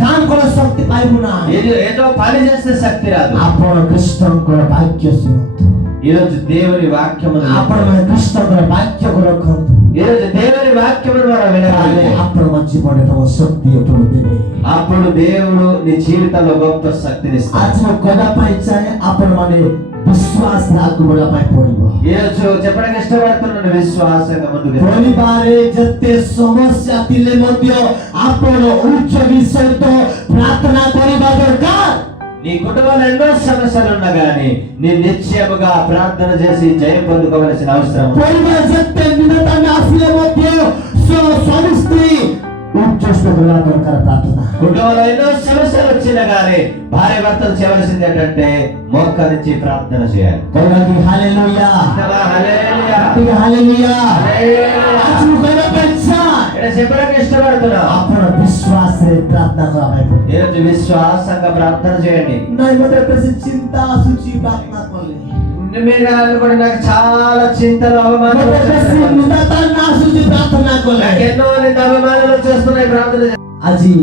କାମ କଲେ ଶକ୍ତି ପାଇବୁ ନାହିଁ। ఏదో పని చేస్తే శక్తి రాదు. ଆପଣ କୃଷ୍ଣଙ୍କର ବାକ୍ୟ ଶୁଣନ୍ତୁ, ఈ రోజు దేవుని వాక్యమును ଆପଣମାନେ କୃଷ୍ଣଙ୍କର ବାକ୍ୟକୁ ରଖନ୍ତୁ। ఈ రోజు దేవుని వాక్యమును మనం వినాలి. ଆପଣଙ୍କ ଜୀବନରେ ତମ ଶକ୍ତି ପ୍ରଭୁ ଦେବେ। అప్పుడు దేవుడు నీ జీవితంలో గొప్ప శక్తిని ఇస్తాడు. ଆଜି ମୁଁ କହିବା ପାଇଁ ଚାହେଁ, ଆପଣମାନେ ବିଶ୍ୱାସରେ ଆଗକୁ ବଢିବା ପାଇଁ ପଡିବ। ఈ రోజు చెప్పడానికి ఇష్టపడుతున్నాను, విశ్వాసంగా ముందుకు వెళ్ళాలి. ପରିବାରରେ ଯେତେ ସମସ୍ୟା ଥିଲେ ମଧ୍ୟ ଆପଣ ଉଚ୍ଚ ସହିତ ପ୍ରାର୍ଥନା କରିବା ଦରକାର। నీ కుటుంబంలో ఎన్నో సమస్యలు ఉన్నా గానీ నీ నిశ్చయముగా ప్రార్థన చేసి జయం పొందుకోవాల్సిన అవసరం. ପରିବାର ଯେତେ ବିନତାରେ ଆସିଲେ ମଧ୍ୟ ସ୍ୱାମୀ ସ୍ତ୍ରୀ ଉଚ୍ଚ କରିବା ଦରକାର ପ୍ରାର୍ଥନା। కుటుంబంలో ఎన్నో సమస్యలు వచ్చినా గానీ భార్య భర్తలు చేయవలసింది ఏంటంటే మోకరించి ప్రార్థన చేయాలి. କହିବାକି ହାଲେଲୁୟା, హల్లెలూయా. ହାଲେଲୁୟା। హల్లెలూయా. ଆଜି ମୁଁ କହିବା ପାଇଁ ଚାହେଁ, ఇక్కడ చెప్పడానికి ఇష్టపడుతున్నా, ଆପଣ ବିଶ୍ୱାସରେ ପ୍ରାର୍ଥନା କରିବା ପାଇଁ ପଡିବ। ఈ రోజు విశ్వాసంగా ప్రార్థన చేయండి. ନାଇଁ ମତେ ବେଶୀ ଚିନ୍ତା ଆସୁଛି ପ୍ରାର୍ଥନା କଲେ, మీరు అనుకోండి నాకు చాలా చింతలు అవమానాలు ମତେ ବେଶୀ వచ్చేస్తున్నాయి. ନିନ୍ଦା ଆସୁଛି ପ୍ରାର୍ଥନା କଲେ। నాకు ఎన్నో నింద అవమానాలు వచ్చేస్తున్నాయి ప్రార్థన చేస్తే. ଆଜି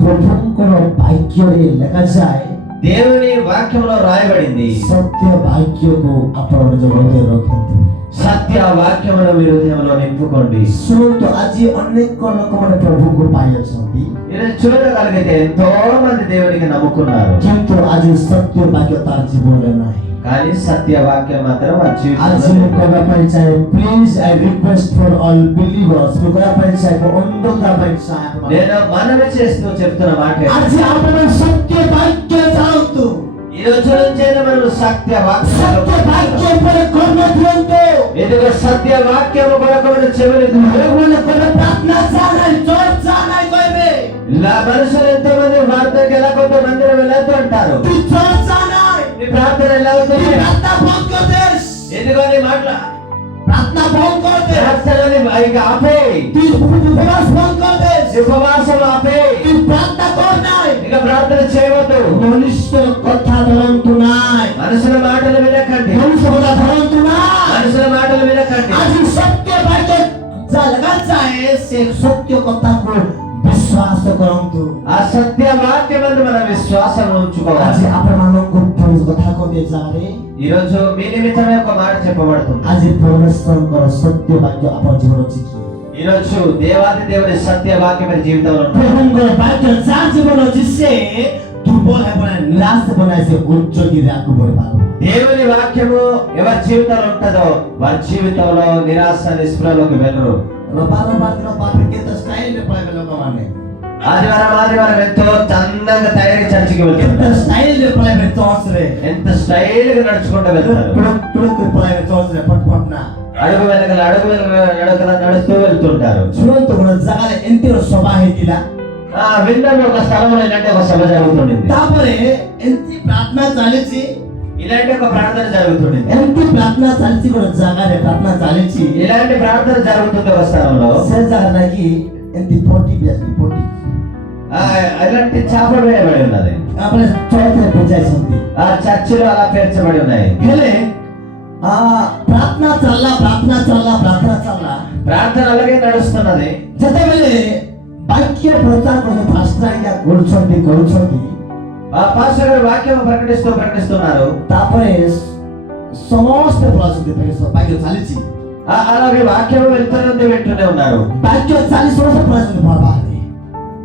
ପ୍ରଭୁଙ୍କର ବାକ୍ୟରେ ଲେଖାଯାଏ, దేవుని వాక్యంలో రాయబడింది, ସତ୍ୟ ବାକ୍ୟକୁ ଆପଣ ନିଜ ହୃଦୟରେ ରଖନ୍ତୁ। సత్య వాక్యమును మీ హృదయంలో నింపుకోండి. ଶୁଣନ୍ତୁ, ଆଜି ଅନେକ ଲୋକମାନେ ପ୍ରଭୁଙ୍କୁ ପାଇଅଛନ୍ତି, ఈరోజు చూడగలిగితే ఎంతో మంది దేవునికి నమ్ముకున్నారు, କିନ୍ତୁ ଆଜି ସତ୍ୟ ବାକ୍ୟ ତାର ଜୀବନରେ ନାହିଁ। కానీ సత్య వాక్యం మాత్రం వారి ଆଜି జీవితంలో ମୁଁ କହିବା ପାଇଁ ଚାହେଁ, please I request for all believers, ମୁଁ କହିବା ପାଇଁ ଚାହେଁ, ମୁଁ ଅନୁରୋଧ କରିବା ପାଇଁ ଚାହେଁ, నేను మనవి చేస్తూ చెప్తున్న మాట ଆଜି ଆପଣ ସତ୍ୟ ବାକ୍ୟ ଚାହନ୍ତୁ, ఈ రోజు నుంచైనా మనం సత్య ସତ୍ୟ ବାକ୍ୟ వాక్యం ଉପରେ କର୍ମ ଦିଅନ୍ତୁ। ఎందుకంటే సత్య వాక్యము కొరకు చెవులు ଲୋକମାନେ କହିବେ ପ୍ରାର୍ଥନା ଚାହା ନାହିଁ, ଚର୍ଚ୍ଚ ଚାହା ନାହିଁ କହିବେ, మనుషులు ఎంతో మంది ప్రార్థనకి ఎలా కొంత మందిరం వెళ్ళొద్దు అంటారు. তুই চর্চ জানাই, నీ ప్రార్థన ఎలా তুই అవుతుంది? প্রার্থনা বন্ধ করতেস, ఎందుకో నీ మాటల প্রার্থনা বন্ধ করতেস, ప్రార్థనని ఇక ఆపే, তুই উপবাস বন্ধ করতেস, ఉపవాసం ఆపే, তুই প্রার্থনা কর নাই, ఇక ప్రార్థన చేయవద్దు. মনুষ্যের কথা ধরন্তু নাই, మనుషుల మాటలు వినకండి, মনুষ্য কথা ধরন্তু নাই। మనుషుల మాటలు వినకండి. আজি সত্য বাক্য যা লাগা যায় সে সত্য কথাକୁ বিশ্বাস କରନ୍ତୁ। ఆ సత్య వాక్యమందు మన విశ్వాసం ఉంచుకోవాలి. আজি ଆପଣମାନଙ୍କୁ ପ୍ରଭୁ କଥା କହିବେ ଯାରେ ఈ రోజు మీ నిమిత్తమే ఒక మాట చెప్పబడుతుంది. আজি ପରମେଶ୍ୱରଙ୍କର ସତ୍ୟ ବାକ୍ୟ ଆପଣ ଜୀବନ ଅଛି କି? ఈ రోజు దేవాది దేవుని సత్య వాక్యం మన జీవితంలో ఉంది. ପ୍ରଭୁଙ୍କର ବାକ୍ୟ ଯା ଜୀବନ ଅଛି ସେ ଦୁର୍ବଳ ହେବ ନାହିଁ, ନିରାଶ ହେବ ନାହିଁ, ସେ ଉଚ୍ଚଗିରି ଆଗକୁ ବଢିପାରିବ। దేవుని వాక్యము ఎవరి జీవితంలో ఉంటుందో వారి జీవితంలో నిరాశ నిస్పృహలోకి వెళ్ళరు. ରବିବାର ଦିନ ବାପରେ କେତେ ଷ୍ଟାଇଲରେ ପଳେଇବେ ଲୋକମାନେ, ఆదివారం ఎంతో చందంగా తయారీ చర్చికి କେତେ వెళ్తారు. ଷ୍ଟାଇଲରେ పଳେଇବେ ଚର୍ଚ୍ଚରେ, ఎంత స్టైల్ గా నడుచుకుంటూ వెళ్తారు. ତୁଳକୁ ପଳେଇବେ ଚର୍ଚ୍ଚରେ ପଟପଟନା। అడుగు వెనకల నడుస్తూ వెళ్తుంటారు. ଶୁଣନ୍ତୁ ଗୋଟେ ଜାଗାରେ ଏମିତି ଗୋଟେ ସଭା ହେଇଥିଲା, విన్నాను ఒక స్థలంలో ఇలాంటి ఒక సభ జరుగుతుండింది. ତାପରେ ଏମିତି ପ୍ରାର୍ଥନା ଚାଲିଛି, ఇలాంటి ఒక ప్రార్థన జరుగుతుండింది. ଏମିତି ପ୍ରାର୍ଥନା ଚାଲିଛି, ଗୋଟେ ଜାଗାରେ ପ୍ରାର୍ଥନା ଚାଲିଛି, ఇలాంటి ప్రార్థన జరుగుతుంది ఒక స్థలంలో. ସେ ଜାଗା ଲାଗି ଏମିତି ଫଟି ବି ଆସିଛି, ଫଟି ఇలాంటి చేపలు వేయబడి ఉన్నది. ତାପରେ ଚର୍ଚ୍ଚରେ ବୁଝାଇଛନ୍ତି। ఆ చర్చిలో అలా పేర్చబడి ఉన్నాయి. ହେଲେ ପ୍ରାର୍ଥନା ଚାଲିଲା, ପ୍ରାର୍ଥନା ଚାଲିଲା, ପ୍ରାର୍ଥନା ଚାଲିଲା, ప్రార్థన అలాగే నడుస్తున్నది. ଯେତେବେଳେ ବାକ୍ୟ ପ୍ରଚାର କରି ଫାଷ୍ଟ ଆଜ୍ଞା କରୁଛନ୍ତି, ఆ పాస్టర్ గారు వాక్యం ప్రకటిస్తున్నారు. ତାପରେ ସମସ୍ତେ ପଳାଉଛନ୍ତି, ବାକ୍ୟ ଚାଲିଛି, అలాగే వాక్యం వెళ్తూనే వింటూనే ఉన్నారు. ବାକ୍ୟ ଚାଲି ସମସ୍ତେ ପଳାଉଛନ୍ତି ବାହାରେ,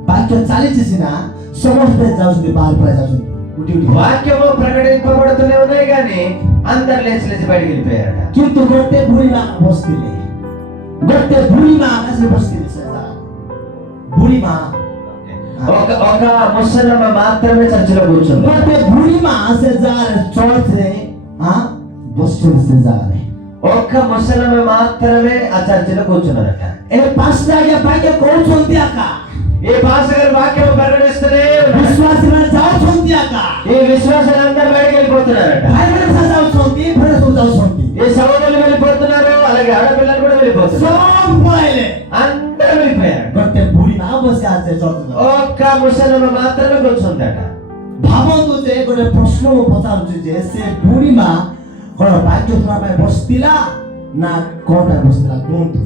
ବାକ୍ୟ ଚାଲିଛି ସିନା ସମସ୍ତେ ଯାଉଛନ୍ତି ବାହାରେ ପଳାଇ ଯାଉଛନ୍ତି, ଉଠି ଉଠି। వాక్యము ప్రకటింపబడుతూనే ఉన్నాయి కానీ అందరు లేచి లేచి బయటికి వెళ్ళిపోయారట. କିନ୍ତୁ ଗୋଟେ ବୁଢୀ ମା ବସିଥିଲେ, ଗୋଟେ ବୁଢୀ ମା ଆସିକି ବସିଥିଲେ, ସେ ବୁଢୀ ମା, ఒక ముసలమ్మ మాత్రమే చర్చిలో కూర్చుంది. ଗୋଟେ ବୁଢୀ ମା ସେ ଜାଗାରେ ଚର୍ଚ୍ଚରେ ବସିଛନ୍ତି, ସେ ଜାଗାରେ ఒక్క ముసలమ్మ మాత్రమే ఆ చర్చిలో కూర్చున్నారట. ଏ ପାଞ୍ଚଟା ଆଜ୍ଞା ବାକ୍ୟ କହୁଛନ୍ତି ଆକା, ఈ పాస్టర్ గారు వాక్యం ప్రకటిస్తూనే ବିଶ୍ୱାସୀ ମାନେ ଯାଉଛନ୍ତି ଆକା, ఈ విశ్వాసాలు అందరూ బయటికి వెళ్ళిపోతున్నారట. ଭାଇମାନେ ସବୁ ଯାଉଛନ୍ତି, ଭଉଣୀ ସବୁ ଯାଉଛନ୍ତି, ఈ సహోదరులు వెళ్ళిపోతున్నారు, అలాగే ఆడపిల్లలు కూడా వెళ్ళిపోతున్నారు. ସବୁ ପଳାଇଲେ। అందరూ వెళ్ళిపోయారు. ଗୋଟେ ବୁଢୀ ମା ବସି আছে ଚର୍ଚ୍ଚରେ। ఒక్క ముసలమ్మ మాత్రమే కూర్చుందట. ଭାବନ୍ତୁ ଯେ ଗୋଟେ ପ୍ରଶ୍ନ ମୁଁ ପଚାରୁଛି ଯେ ସେ ବୁଢୀ ମା କଣ ବାକ୍ୟ ଶୁଣିବା ପାଇଁ ବସିଥିଲା ନା କଣ ପାଇଁ ବସିଥିଲା କୁହନ୍ତୁ?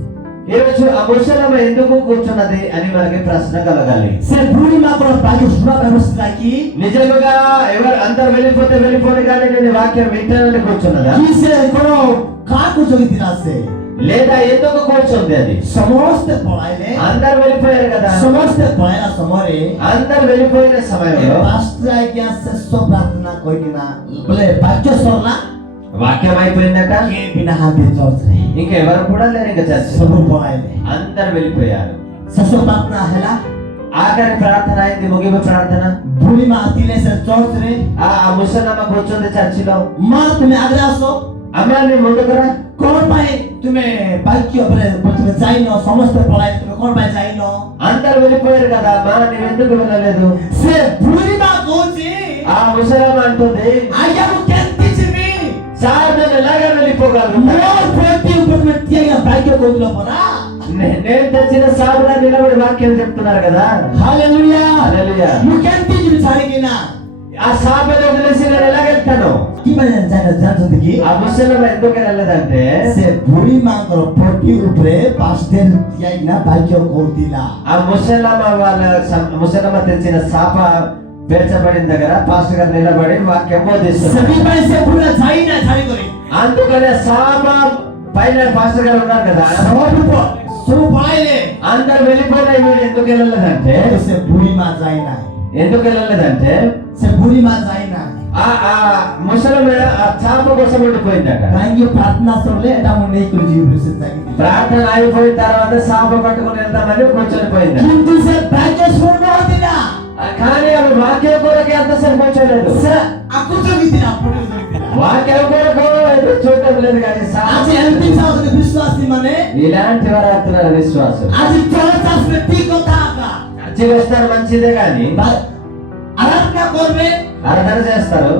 ఈ రోజు ఆ ముసలమ్మ ఎందుకు కూర్చున్నది అని మనకి ప్రశ్న కలగాలి. ସେ ବୁଢୀ ମା କଣ ବାକ୍ୟ ଶୁଣିବା ପାଇଁ ବସିଥିଲା କି? నిజంగా ఎవరు అందరు వెళ్ళిపోతే కానీ నేను వాక్యం వింటానని కూర్చున్నదా? କି ସେ କଣ କାହାକୁ ଜଗିଥିଲା ସେ? లేదా ఎందుకు కూర్చుంది అది? ସମସ୍ତେ ପଳାଇଲେ, అందరు వెళ్ళిపోయారు కదా. ସମସ୍ତେ ପଳାଇଲା ସମୟରେ అందరు వెళ్ళిపోయిన సమయంలో ପାଷ୍ଟର ଆଜ୍ଞା ଶେଷ ପ୍ରାର୍ଥନା କହିକିନା ବୋଲେ ବାକ୍ୟ ସରିଲା, వాక్యం అయిపోయిందట. କିଏ ବି ନାହାନ୍ତି ଚର୍ଚ୍ଚରେ, ఇంకెవరు కూడా లేరు ఇంకా చర్చ. ସବୁ ପଳାଇଲେ। అందరు వెళ్ళిపోయారు. ଶେଷ ପ୍ରାର୍ଥନା ହେଲା, ఆఖరి ప్రార్థన అయింది, ముగింపు ప్రార్థన. ବୁଢୀ ମା ଥିଲେ ସେ ଚର୍ଚ୍ଚରେ, ఆ ముసలమ్మ కూర్చుంది చర్చిలో. ମା ତୁମେ ଆଗରେ ଆସ, అమ్మ నీ ముందుకురా. କଣ ପାଇଁ ତୁମେ ବାକ୍ୟ ବୋଲେ ତୁମେ ଯାଇନ, ସମସ୍ତେ ପଳାଇଲେ, ତୁମେ କଣ ପାଇଁ ଯାଇନ? అందరు వెళ్ళిపోయారు కదా అమ్మా, నీవెందుకు వెళ్ళలేదు? ସେ ବୁଢୀ ମା କହୁଛି, ఆ ముసలమ్మ అంటుంది, ଆଜ୍ଞା ମୁଁ କେମିତି ଯିବି? సార్ నేను ఎలాగా వెళ్ళిపోగలను? ମୋର ପ୍ରତି ଉପରେ ତୁମେ ଠିଆ ବାକ୍ୟ କହୁଥିଲ ପରା। నేను తెచ్చిన సాగులా నిలబడి వాక్యం చెప్తున్నారు కదా. ହାଲେଲୁୟା, హల్లెలూయా. ମୁଁ କେମିତି ଯିବି ଛାଡ଼ିକିନା? ఆ సాపని వదిలేసి నేను ఎలాగెళ్తాను? କି ପାଇଁ ଜାଣିଛନ୍ତି କି? ఆ ముసలమ్మ ఎందుకు వెళ్ళలేదంటే ସେ ବୁଢୀ ମାଙ୍କର ପଟି ଉପରେ ପାଷ୍ଟର ଠିଆ ହେଇକିନା ବାକ୍ୟ କହୁଥିଲା। ఆ ముసలమ్మ తెచ్చిన సాప పేర్చబడిన దగ్గర పాస్టర్ గారు నిలబడి వాక్యం బోధిస్తున్నారు. ସେଥିପାଇଁ ସେ ପୁରା ଯାଇନା ଛାଡ଼ିକରି, అందుకనే సాప పైన పాస్టర్ గారు ఉన్నారు కదా, ସବୁ పଳାଇଲେ, అందరు వెళ్ళిపోయినాయి. వీడు ఎందుకు వెళ్ళలేదంటే ସେ ବୁଢୀ ମା ଯାଇନା, ఎందుకు వెళ్ళలేదంటే ସେ ବୁଢୀ ମା ଯାଇନା ఆ ముసలమ్మ ఆ చాప కోసం ఉండిపోయిందట. କାହିଁକି ପ୍ରାର୍ଥନା ସରିଲେ ଏଟା ମୁଁ ନେଇକରି ଯିବି ବୋଲି ସେ ଯାଇକି, ప్రార్థన అయిపోయిన తర్వాత సాప పట్టుకుని వెళ్తామని కూర్చొని పోయింది. କିନ୍ତୁ ସେ ବାକ୍ୟ ଶୁଣୁନଥିଲା, కానీ ఆమె వాక్యం కొరకు ఎంతసేపు కూర్చోలేదు. ସେ ଆକୁ ଜଗିଥିଲା, ପଟି ଜଗିଥିଲା। వాక్యం కొరకు ఎదురు చూడటం లేదు కానీ ଆଜି ଏମିତି ଚାହୁଁଛନ୍ତି ବିଶ୍ୱାସୀ ମାନେ, ఇలాంటి వారు అవుతున్నారు విశ్వాసం. ଆଜି ଚର୍ଚ୍ଚ ଆସିଲେ ଠିକ କଥା ଆକା, చర్చికి వస్తారు మంచిదే కానీ আরাধনা করবে, ఆరాధన చేస్తారు,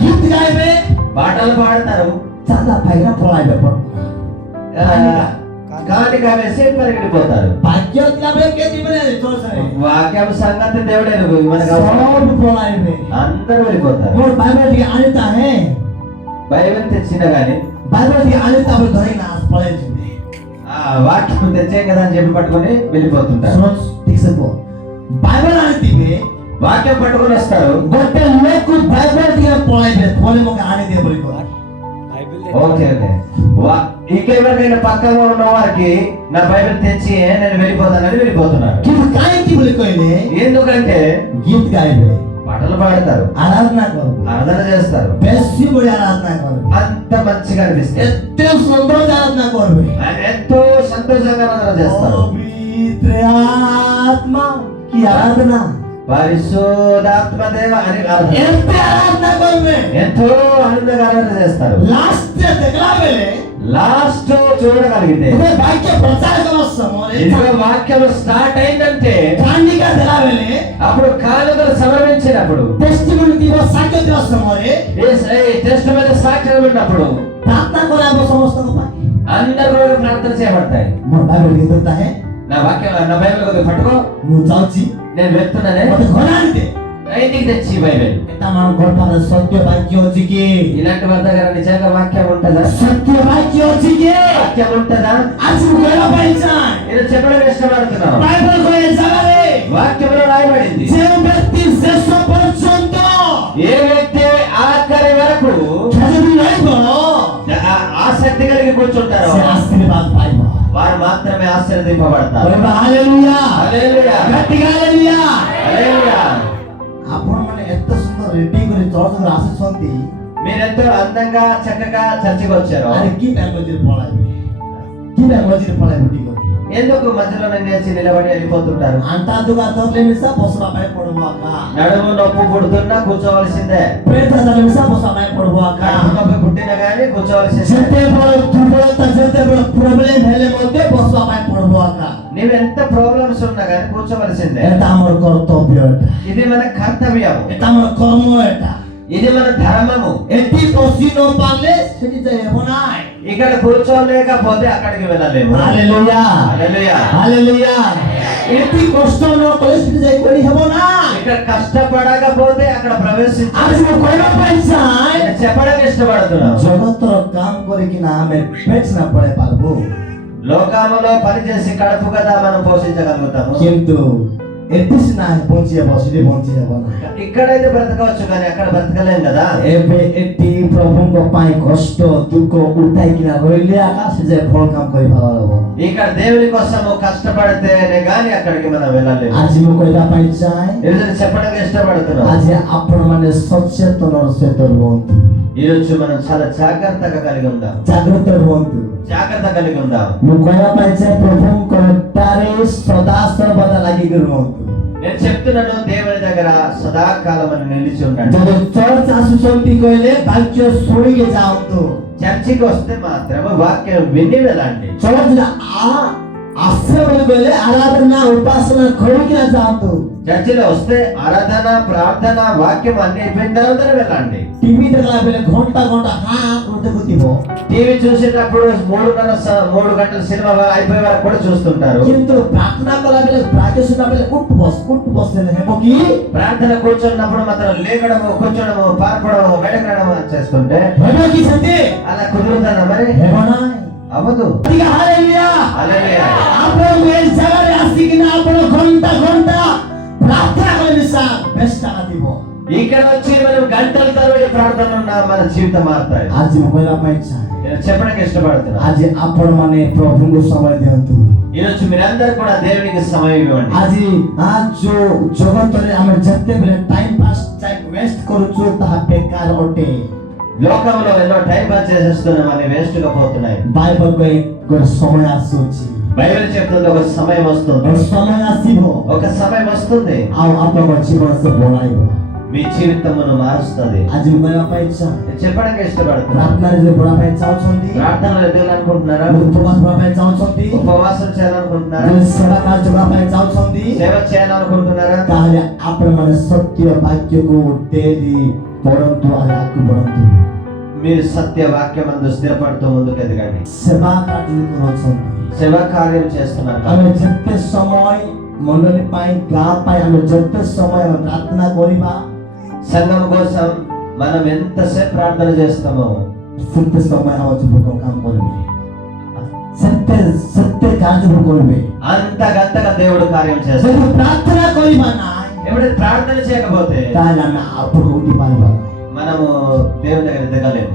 গীত গাইবে, పాటలు పాడతారు, চাঁদা পায়রা পড়াইবে, కానిక వేసి పరిగెడిపోతారు. ভাগ্যত লাভে কে দিবে না চলছে, వాక్యం సంగతి దేవుడే మనకు সব পড়াইবে, అందరూ వెళ్ళిపోతారు. মোর বাইবেল কে আনিতা হে, బైబిల్ తెచ్చినా గానీ বাইবেল কে আনিতা আবার ধরে না পড়াইবে, వాక్యం తెచ్చే కదా అని చెప్పి పట్టుకొని వెళ్ళిపోతుంటారు. শুনুন ঠিক আছে বল, বাইবেল আনিতিবে, వాక్యం పట్టుకొని వస్తారు, গোটে লোক বাইবেল দিয়ে পড়াইবে, বলে মোকে আনি দিয়ে বলি কর, ఓకే ఓకే. ఇంకెవరికైనా పక్కగా ఉన్న వారికి నా బైబిల్ తెచ్చి నేను వెళ్ళిపోతానని వెళ్ళిపోతున్నారు. কিন্তু কাইকি বলে কইলে ఎందుకంటే গীত গাইবে, పాటలు పాడతారు, আরাধনা করবে, ఆరాధన చేస్తారు, বেশি বড় আরাধনা করবে, అంత మంచిగా అనిపిస్తుంది, এত সুন্দর আরাধনা করবে, ఆయన ఎంతో సంతోషంగా ఆరాధన చేస్తారు. পবিত্র আত্মা কি আরাধনা, పరిశుద్ధాత్మ దేవ అని ఆరాధన, এত আরাধনা করবে, ఎంతో ఆనందంగా ఆరాధన చేస్తారు. লাস্টে দেখলা বেলে లాస్ట్ చూడగలిగితే ওই বাক্য প্রচার করার সময় ఇదిగో వాక్యం స్టార్ట్ అయిందంటే কান্ডিকা দেখলা বেলে అప్పుడు కానుకలు సమర్పించినప్పుడు টেস্টিমনি দিব সাক্ষ্য দেওয়ার সময় టెస్ట్ మీద సాక్ష్యం ఉన్నప్పుడు প্রার্থনা করাবো সমস্ত পাই, అందరూ కూడా ప్రార్థన చేయబడతాయి. মোর বাইবেল কি করতে হে, నా వాక్యం నా బైబిల్ కొద్దిగా పట్టుకో, মু যাচ্ছি నేను వెళ్తున్నానే, মতে ঘোড়া আনতে, ఇంటికి తెచ్చి బైబిల్. এটা আমার গর্ভার সত্য বাক্য হচ্ছে কি, ఇలాంటి వాళ్ళ దగ్గర నిజంగా వాక్యం ఉంటుందా? সত্য বাক্য হচ্ছে কি, వాక్యం ఉంటుందా? আজ ঘোড়া পাইছাই నేను చెప్పడం ఇష్టపడుతున్నాను. বাইবেল কয়ে জাগারে వాక్యంలో రాయబడింది, যে ব্যক্তি শেষ পর্যন্ত ఏ వ్యక్తి ఆఖరి వరకు খেজুরি রইব ఆసక్తి కలిగి కూర్చుంటారో সে আশীর্বাদ পাইব, వారు మాత్రమే ఆశీర్వదింపబడతారు. বলবা হালেলুয়া, హల్లెలూయా, গట్టిగా হালেলুয়া। హల్లెలూయా. ଆପଣ ମାନେ ଏତେ ସୁନ୍ଦର ରେଡି କରି ଚର୍ଚ୍ଚକୁ ଆସୁଛନ୍ତି, మీరెంతో అందంగా చక్కగా చర్చికి వచ్చారు. ଆରେ କି ପାଇଁ ମଝିରେ ପଳାଇବେ, କି ପାଇଁ ମଝିରେ ପଳାଇବେ ଠିକ ଅଛି, ఎందుకు మధ్యలో నిలిచి నిలబడి వెళ్ళిపోతుంటారు? అంటా దుగా తోర్లే మిసా బసరా పై పడబో అక్క, నడుము నొప్పి పుడుతున్నా కూర్చోవలసిందే, పేట దల మిసా బసరా పై పడబో అక్క, కడుపు నొప్పి పుట్టినా గానీ కూర్చోవలసిందే. যেতে বড় দুর্বলতা যেতে বড় প্রবলেম হেলে মধ্যে বসরা পై পড়বো అక్క, నీవెంత ప్రాబ్లమ్స్ ఉన్నా గానీ కూర్చోవలసిందే. এটা আমার কর্তব্য, ఇది మన కర్తవ్యం, এটা আমার কর্ম, এটা ఇది మన ధర్మము. এটি বসি ন পারলে সেটি যাইব নাই, ఇక్కడ కూర్చోలేకపోతే అక్కడికి వెళ్ళలేము. হালেলুয়া హల్లెలూయా. হালেলুয়া, এটি কষ্ট ন করলে সেটি যাই করি হবো না, ఇక్కడ కష్టపడకపోతే అక్కడ ప్రవేశించి আজ মু কইবা পাইছাই చెప్పడం ఇష్టపడుతున్నాం. জগতর কাম করে কিনা আমি পেট না পড়ে পারবো, లోకములో పనిచేసి కడుపు కదా మనం పోషించగలుగుతాము, কিন্তু এটি না পৌঁছিয়ে বসিলে বঞ্চি যাব না, ఇక్కడైతే బ్రతకవచ్చు కానీ అక్కడ బ్రతకలేం కదా. এবে এটি প্রভুঙ্গ পাই কষ্ট দুঃখ উঠাই কিনা রইলে আকাশে যে ফল কাম করে পারবো, ఇక్కడ దేవుని కోసము కష్టపడితేనే గాని అక్కడికి మనం వెళ్ళలేము. আজ মু কইবা পাইছাই ఈరోజు చెప్పడానికి ఇష్టపడుతున్నాం. আজ আপন মানে সচেতনর সহিত రుহন্তু, ఈరోజు మనం చాలా జాగ్రత్తగా కలిగి ఉందాం, জাগ্রত రుহন্তু, జాగ్రత్త కలిగి ఉందాం. মু কইবা পাইছাই প্রভুঙ্গ তারে সদা সর্বদা লাগি రుহন্তু, నేను చెప్తున్నాను, దేవుని దగ్గర సదాకాలం అని నిలిచి ఉండండి. যদি চর্চ আসুଛନ୍ତି কইলে বাক্য শুনিকে যাওতো, చర్చికి వస్తే మాత్రం వాక్యం విని వెళ్ళండి. চর্চ আসছে বলে কইলে আরাধনা উপাসনা করিকি না যাওতো, చర్చిలో వస్తే ఆరాధన ప్రార్థన వాక్యం అన్ని అయిపోయిన తర్వాత వెళ్ళండి. টিভি দেখলা বলে ঘন্টা ঘন্টা করতে গুতিব, టీవీ చూసేటప్పుడు 3 గంటల సినిమా అయిపోయే వరకు కూడా చూస్తుంటారు. কিন্তু প্রার্থনা করা বলে প্রার্থনা শোনা বলে উঠ বস হেবো কি, ప్రార్థన కూర్చున్నప్పుడు మాత్రం లేగడము కూర్చోడము పార్పడము వెడగడము చేస్తుంటే হেবো কি সাথে అలా కుదురుతుందా మరి? হেবো না, అవ్వదు. ঠিক হালেলুয়া। హల్లెలూయా. আপন এই জায়গায় আসি কিনা আপন ঘন্টা ঘন্টা প্রার্থনা করে মিশা বেশ টাকা দিব, ఇక్కడ వచ్చి మనం గంటల తరబడి ప్రార్థన ఉన్నా మన జీవితం మారుతాయి. আজ মোবাইল পাইছা, నేను చెప్పడానికి ఇష్టపడుతున్నా, আজ আপন মানে প্রভুঙ্গ সময় দিয়ন্তু, ఈరోజు మీరందరూ కూడా దేవునికి సమయం ఇవ్వండి. আজি জগতরে আমি যেতে বেলে টাইম পাস টাইম ওয়েস্ট করুଛୁ তাহা বেকার অটে, లోకంలో ఎన్నో టైం పాస్ చేసేస్తున్నాం, అని వేస్ట్ గా పోతున్నాయి. বাইবেল কই কই সময় আসুছি, బైబిల్ చెప్తుంది ఒక సమయం వస్తుంది, সময় আসিব ఒక సమయం వస్తుంది, আর আপনার জীবন সে বড়াইব, మీ జీవితమును మారుస్తుంది. ଆଜି ମୁଁ କହିବା ପାଇଁ ଇଚ୍ଛା చెప్పడానికి ఇష్టపడుతున్నా. ପ୍ରାର୍ଥନାରେ ଯେ ପଢା ପାଇଁ ଚାହୁଁଛନ୍ତି, ప్రార్థనలు ఎదగాలనుకుంటున్నారా? ଉପବାସ ପଢା ପାଇଁ ଚାହୁଁଛନ୍ତି, ఉపవాసం చేయాలనుకుంటున్నారా? ଯଦି ସେବା କାର୍ଯ୍ୟ କରିବା ପାଇଁ ଚାହୁଁଛନ୍ତି, సేవ చేయాలనుకుంటున్నారా? ତାହେଲେ ଆପଣମାନେ ସତ୍ୟ ବାକ୍ୟକୁ ଡେଲି ପଢନ୍ତୁ ଆଉ ଆଗକୁ ବଢନ୍ତୁ. మీరు సత్య వాక్యమందు స్థిరపడుతూ ముందుకు ఎదగండి. ସେବା କାର୍ଯ୍ୟ କରୁଛନ୍ତି, సేవా కార్యం చేస్తున్నారు ଆମେ ଯେତେ ସମୟ ମଣ୍ଡଳୀ ପାଇଁ ଗାଁ ପାଇଁ ଆମେ ଯେତେ ସମୟ ଆମେ ପ୍ରାର୍ଥନା କରିବା, సంఘం కోసం మనం ఎంతసేపు ప్రార్థన చేస్తామో ସେତେ ସମୟ ଆମ ଯୁବକ କାମ କରିବେ, ସେତେ କାର୍ଯ୍ୟ କରିବେ. అంతగంతగా దేవుడు కార్యం చేస్తాడు. ଯଦି ପ୍ରାର୍ଥନା କରିବା ନାହିଁ, ఎప్పుడైతే ప్రార్థన చేయకపోతే ତାହେଲେ ଆମେ ଆଗକୁ ଉଠି ପାରିବା ନାହିଁ. మనము దేవుని దగ్గర ఎదగలేము.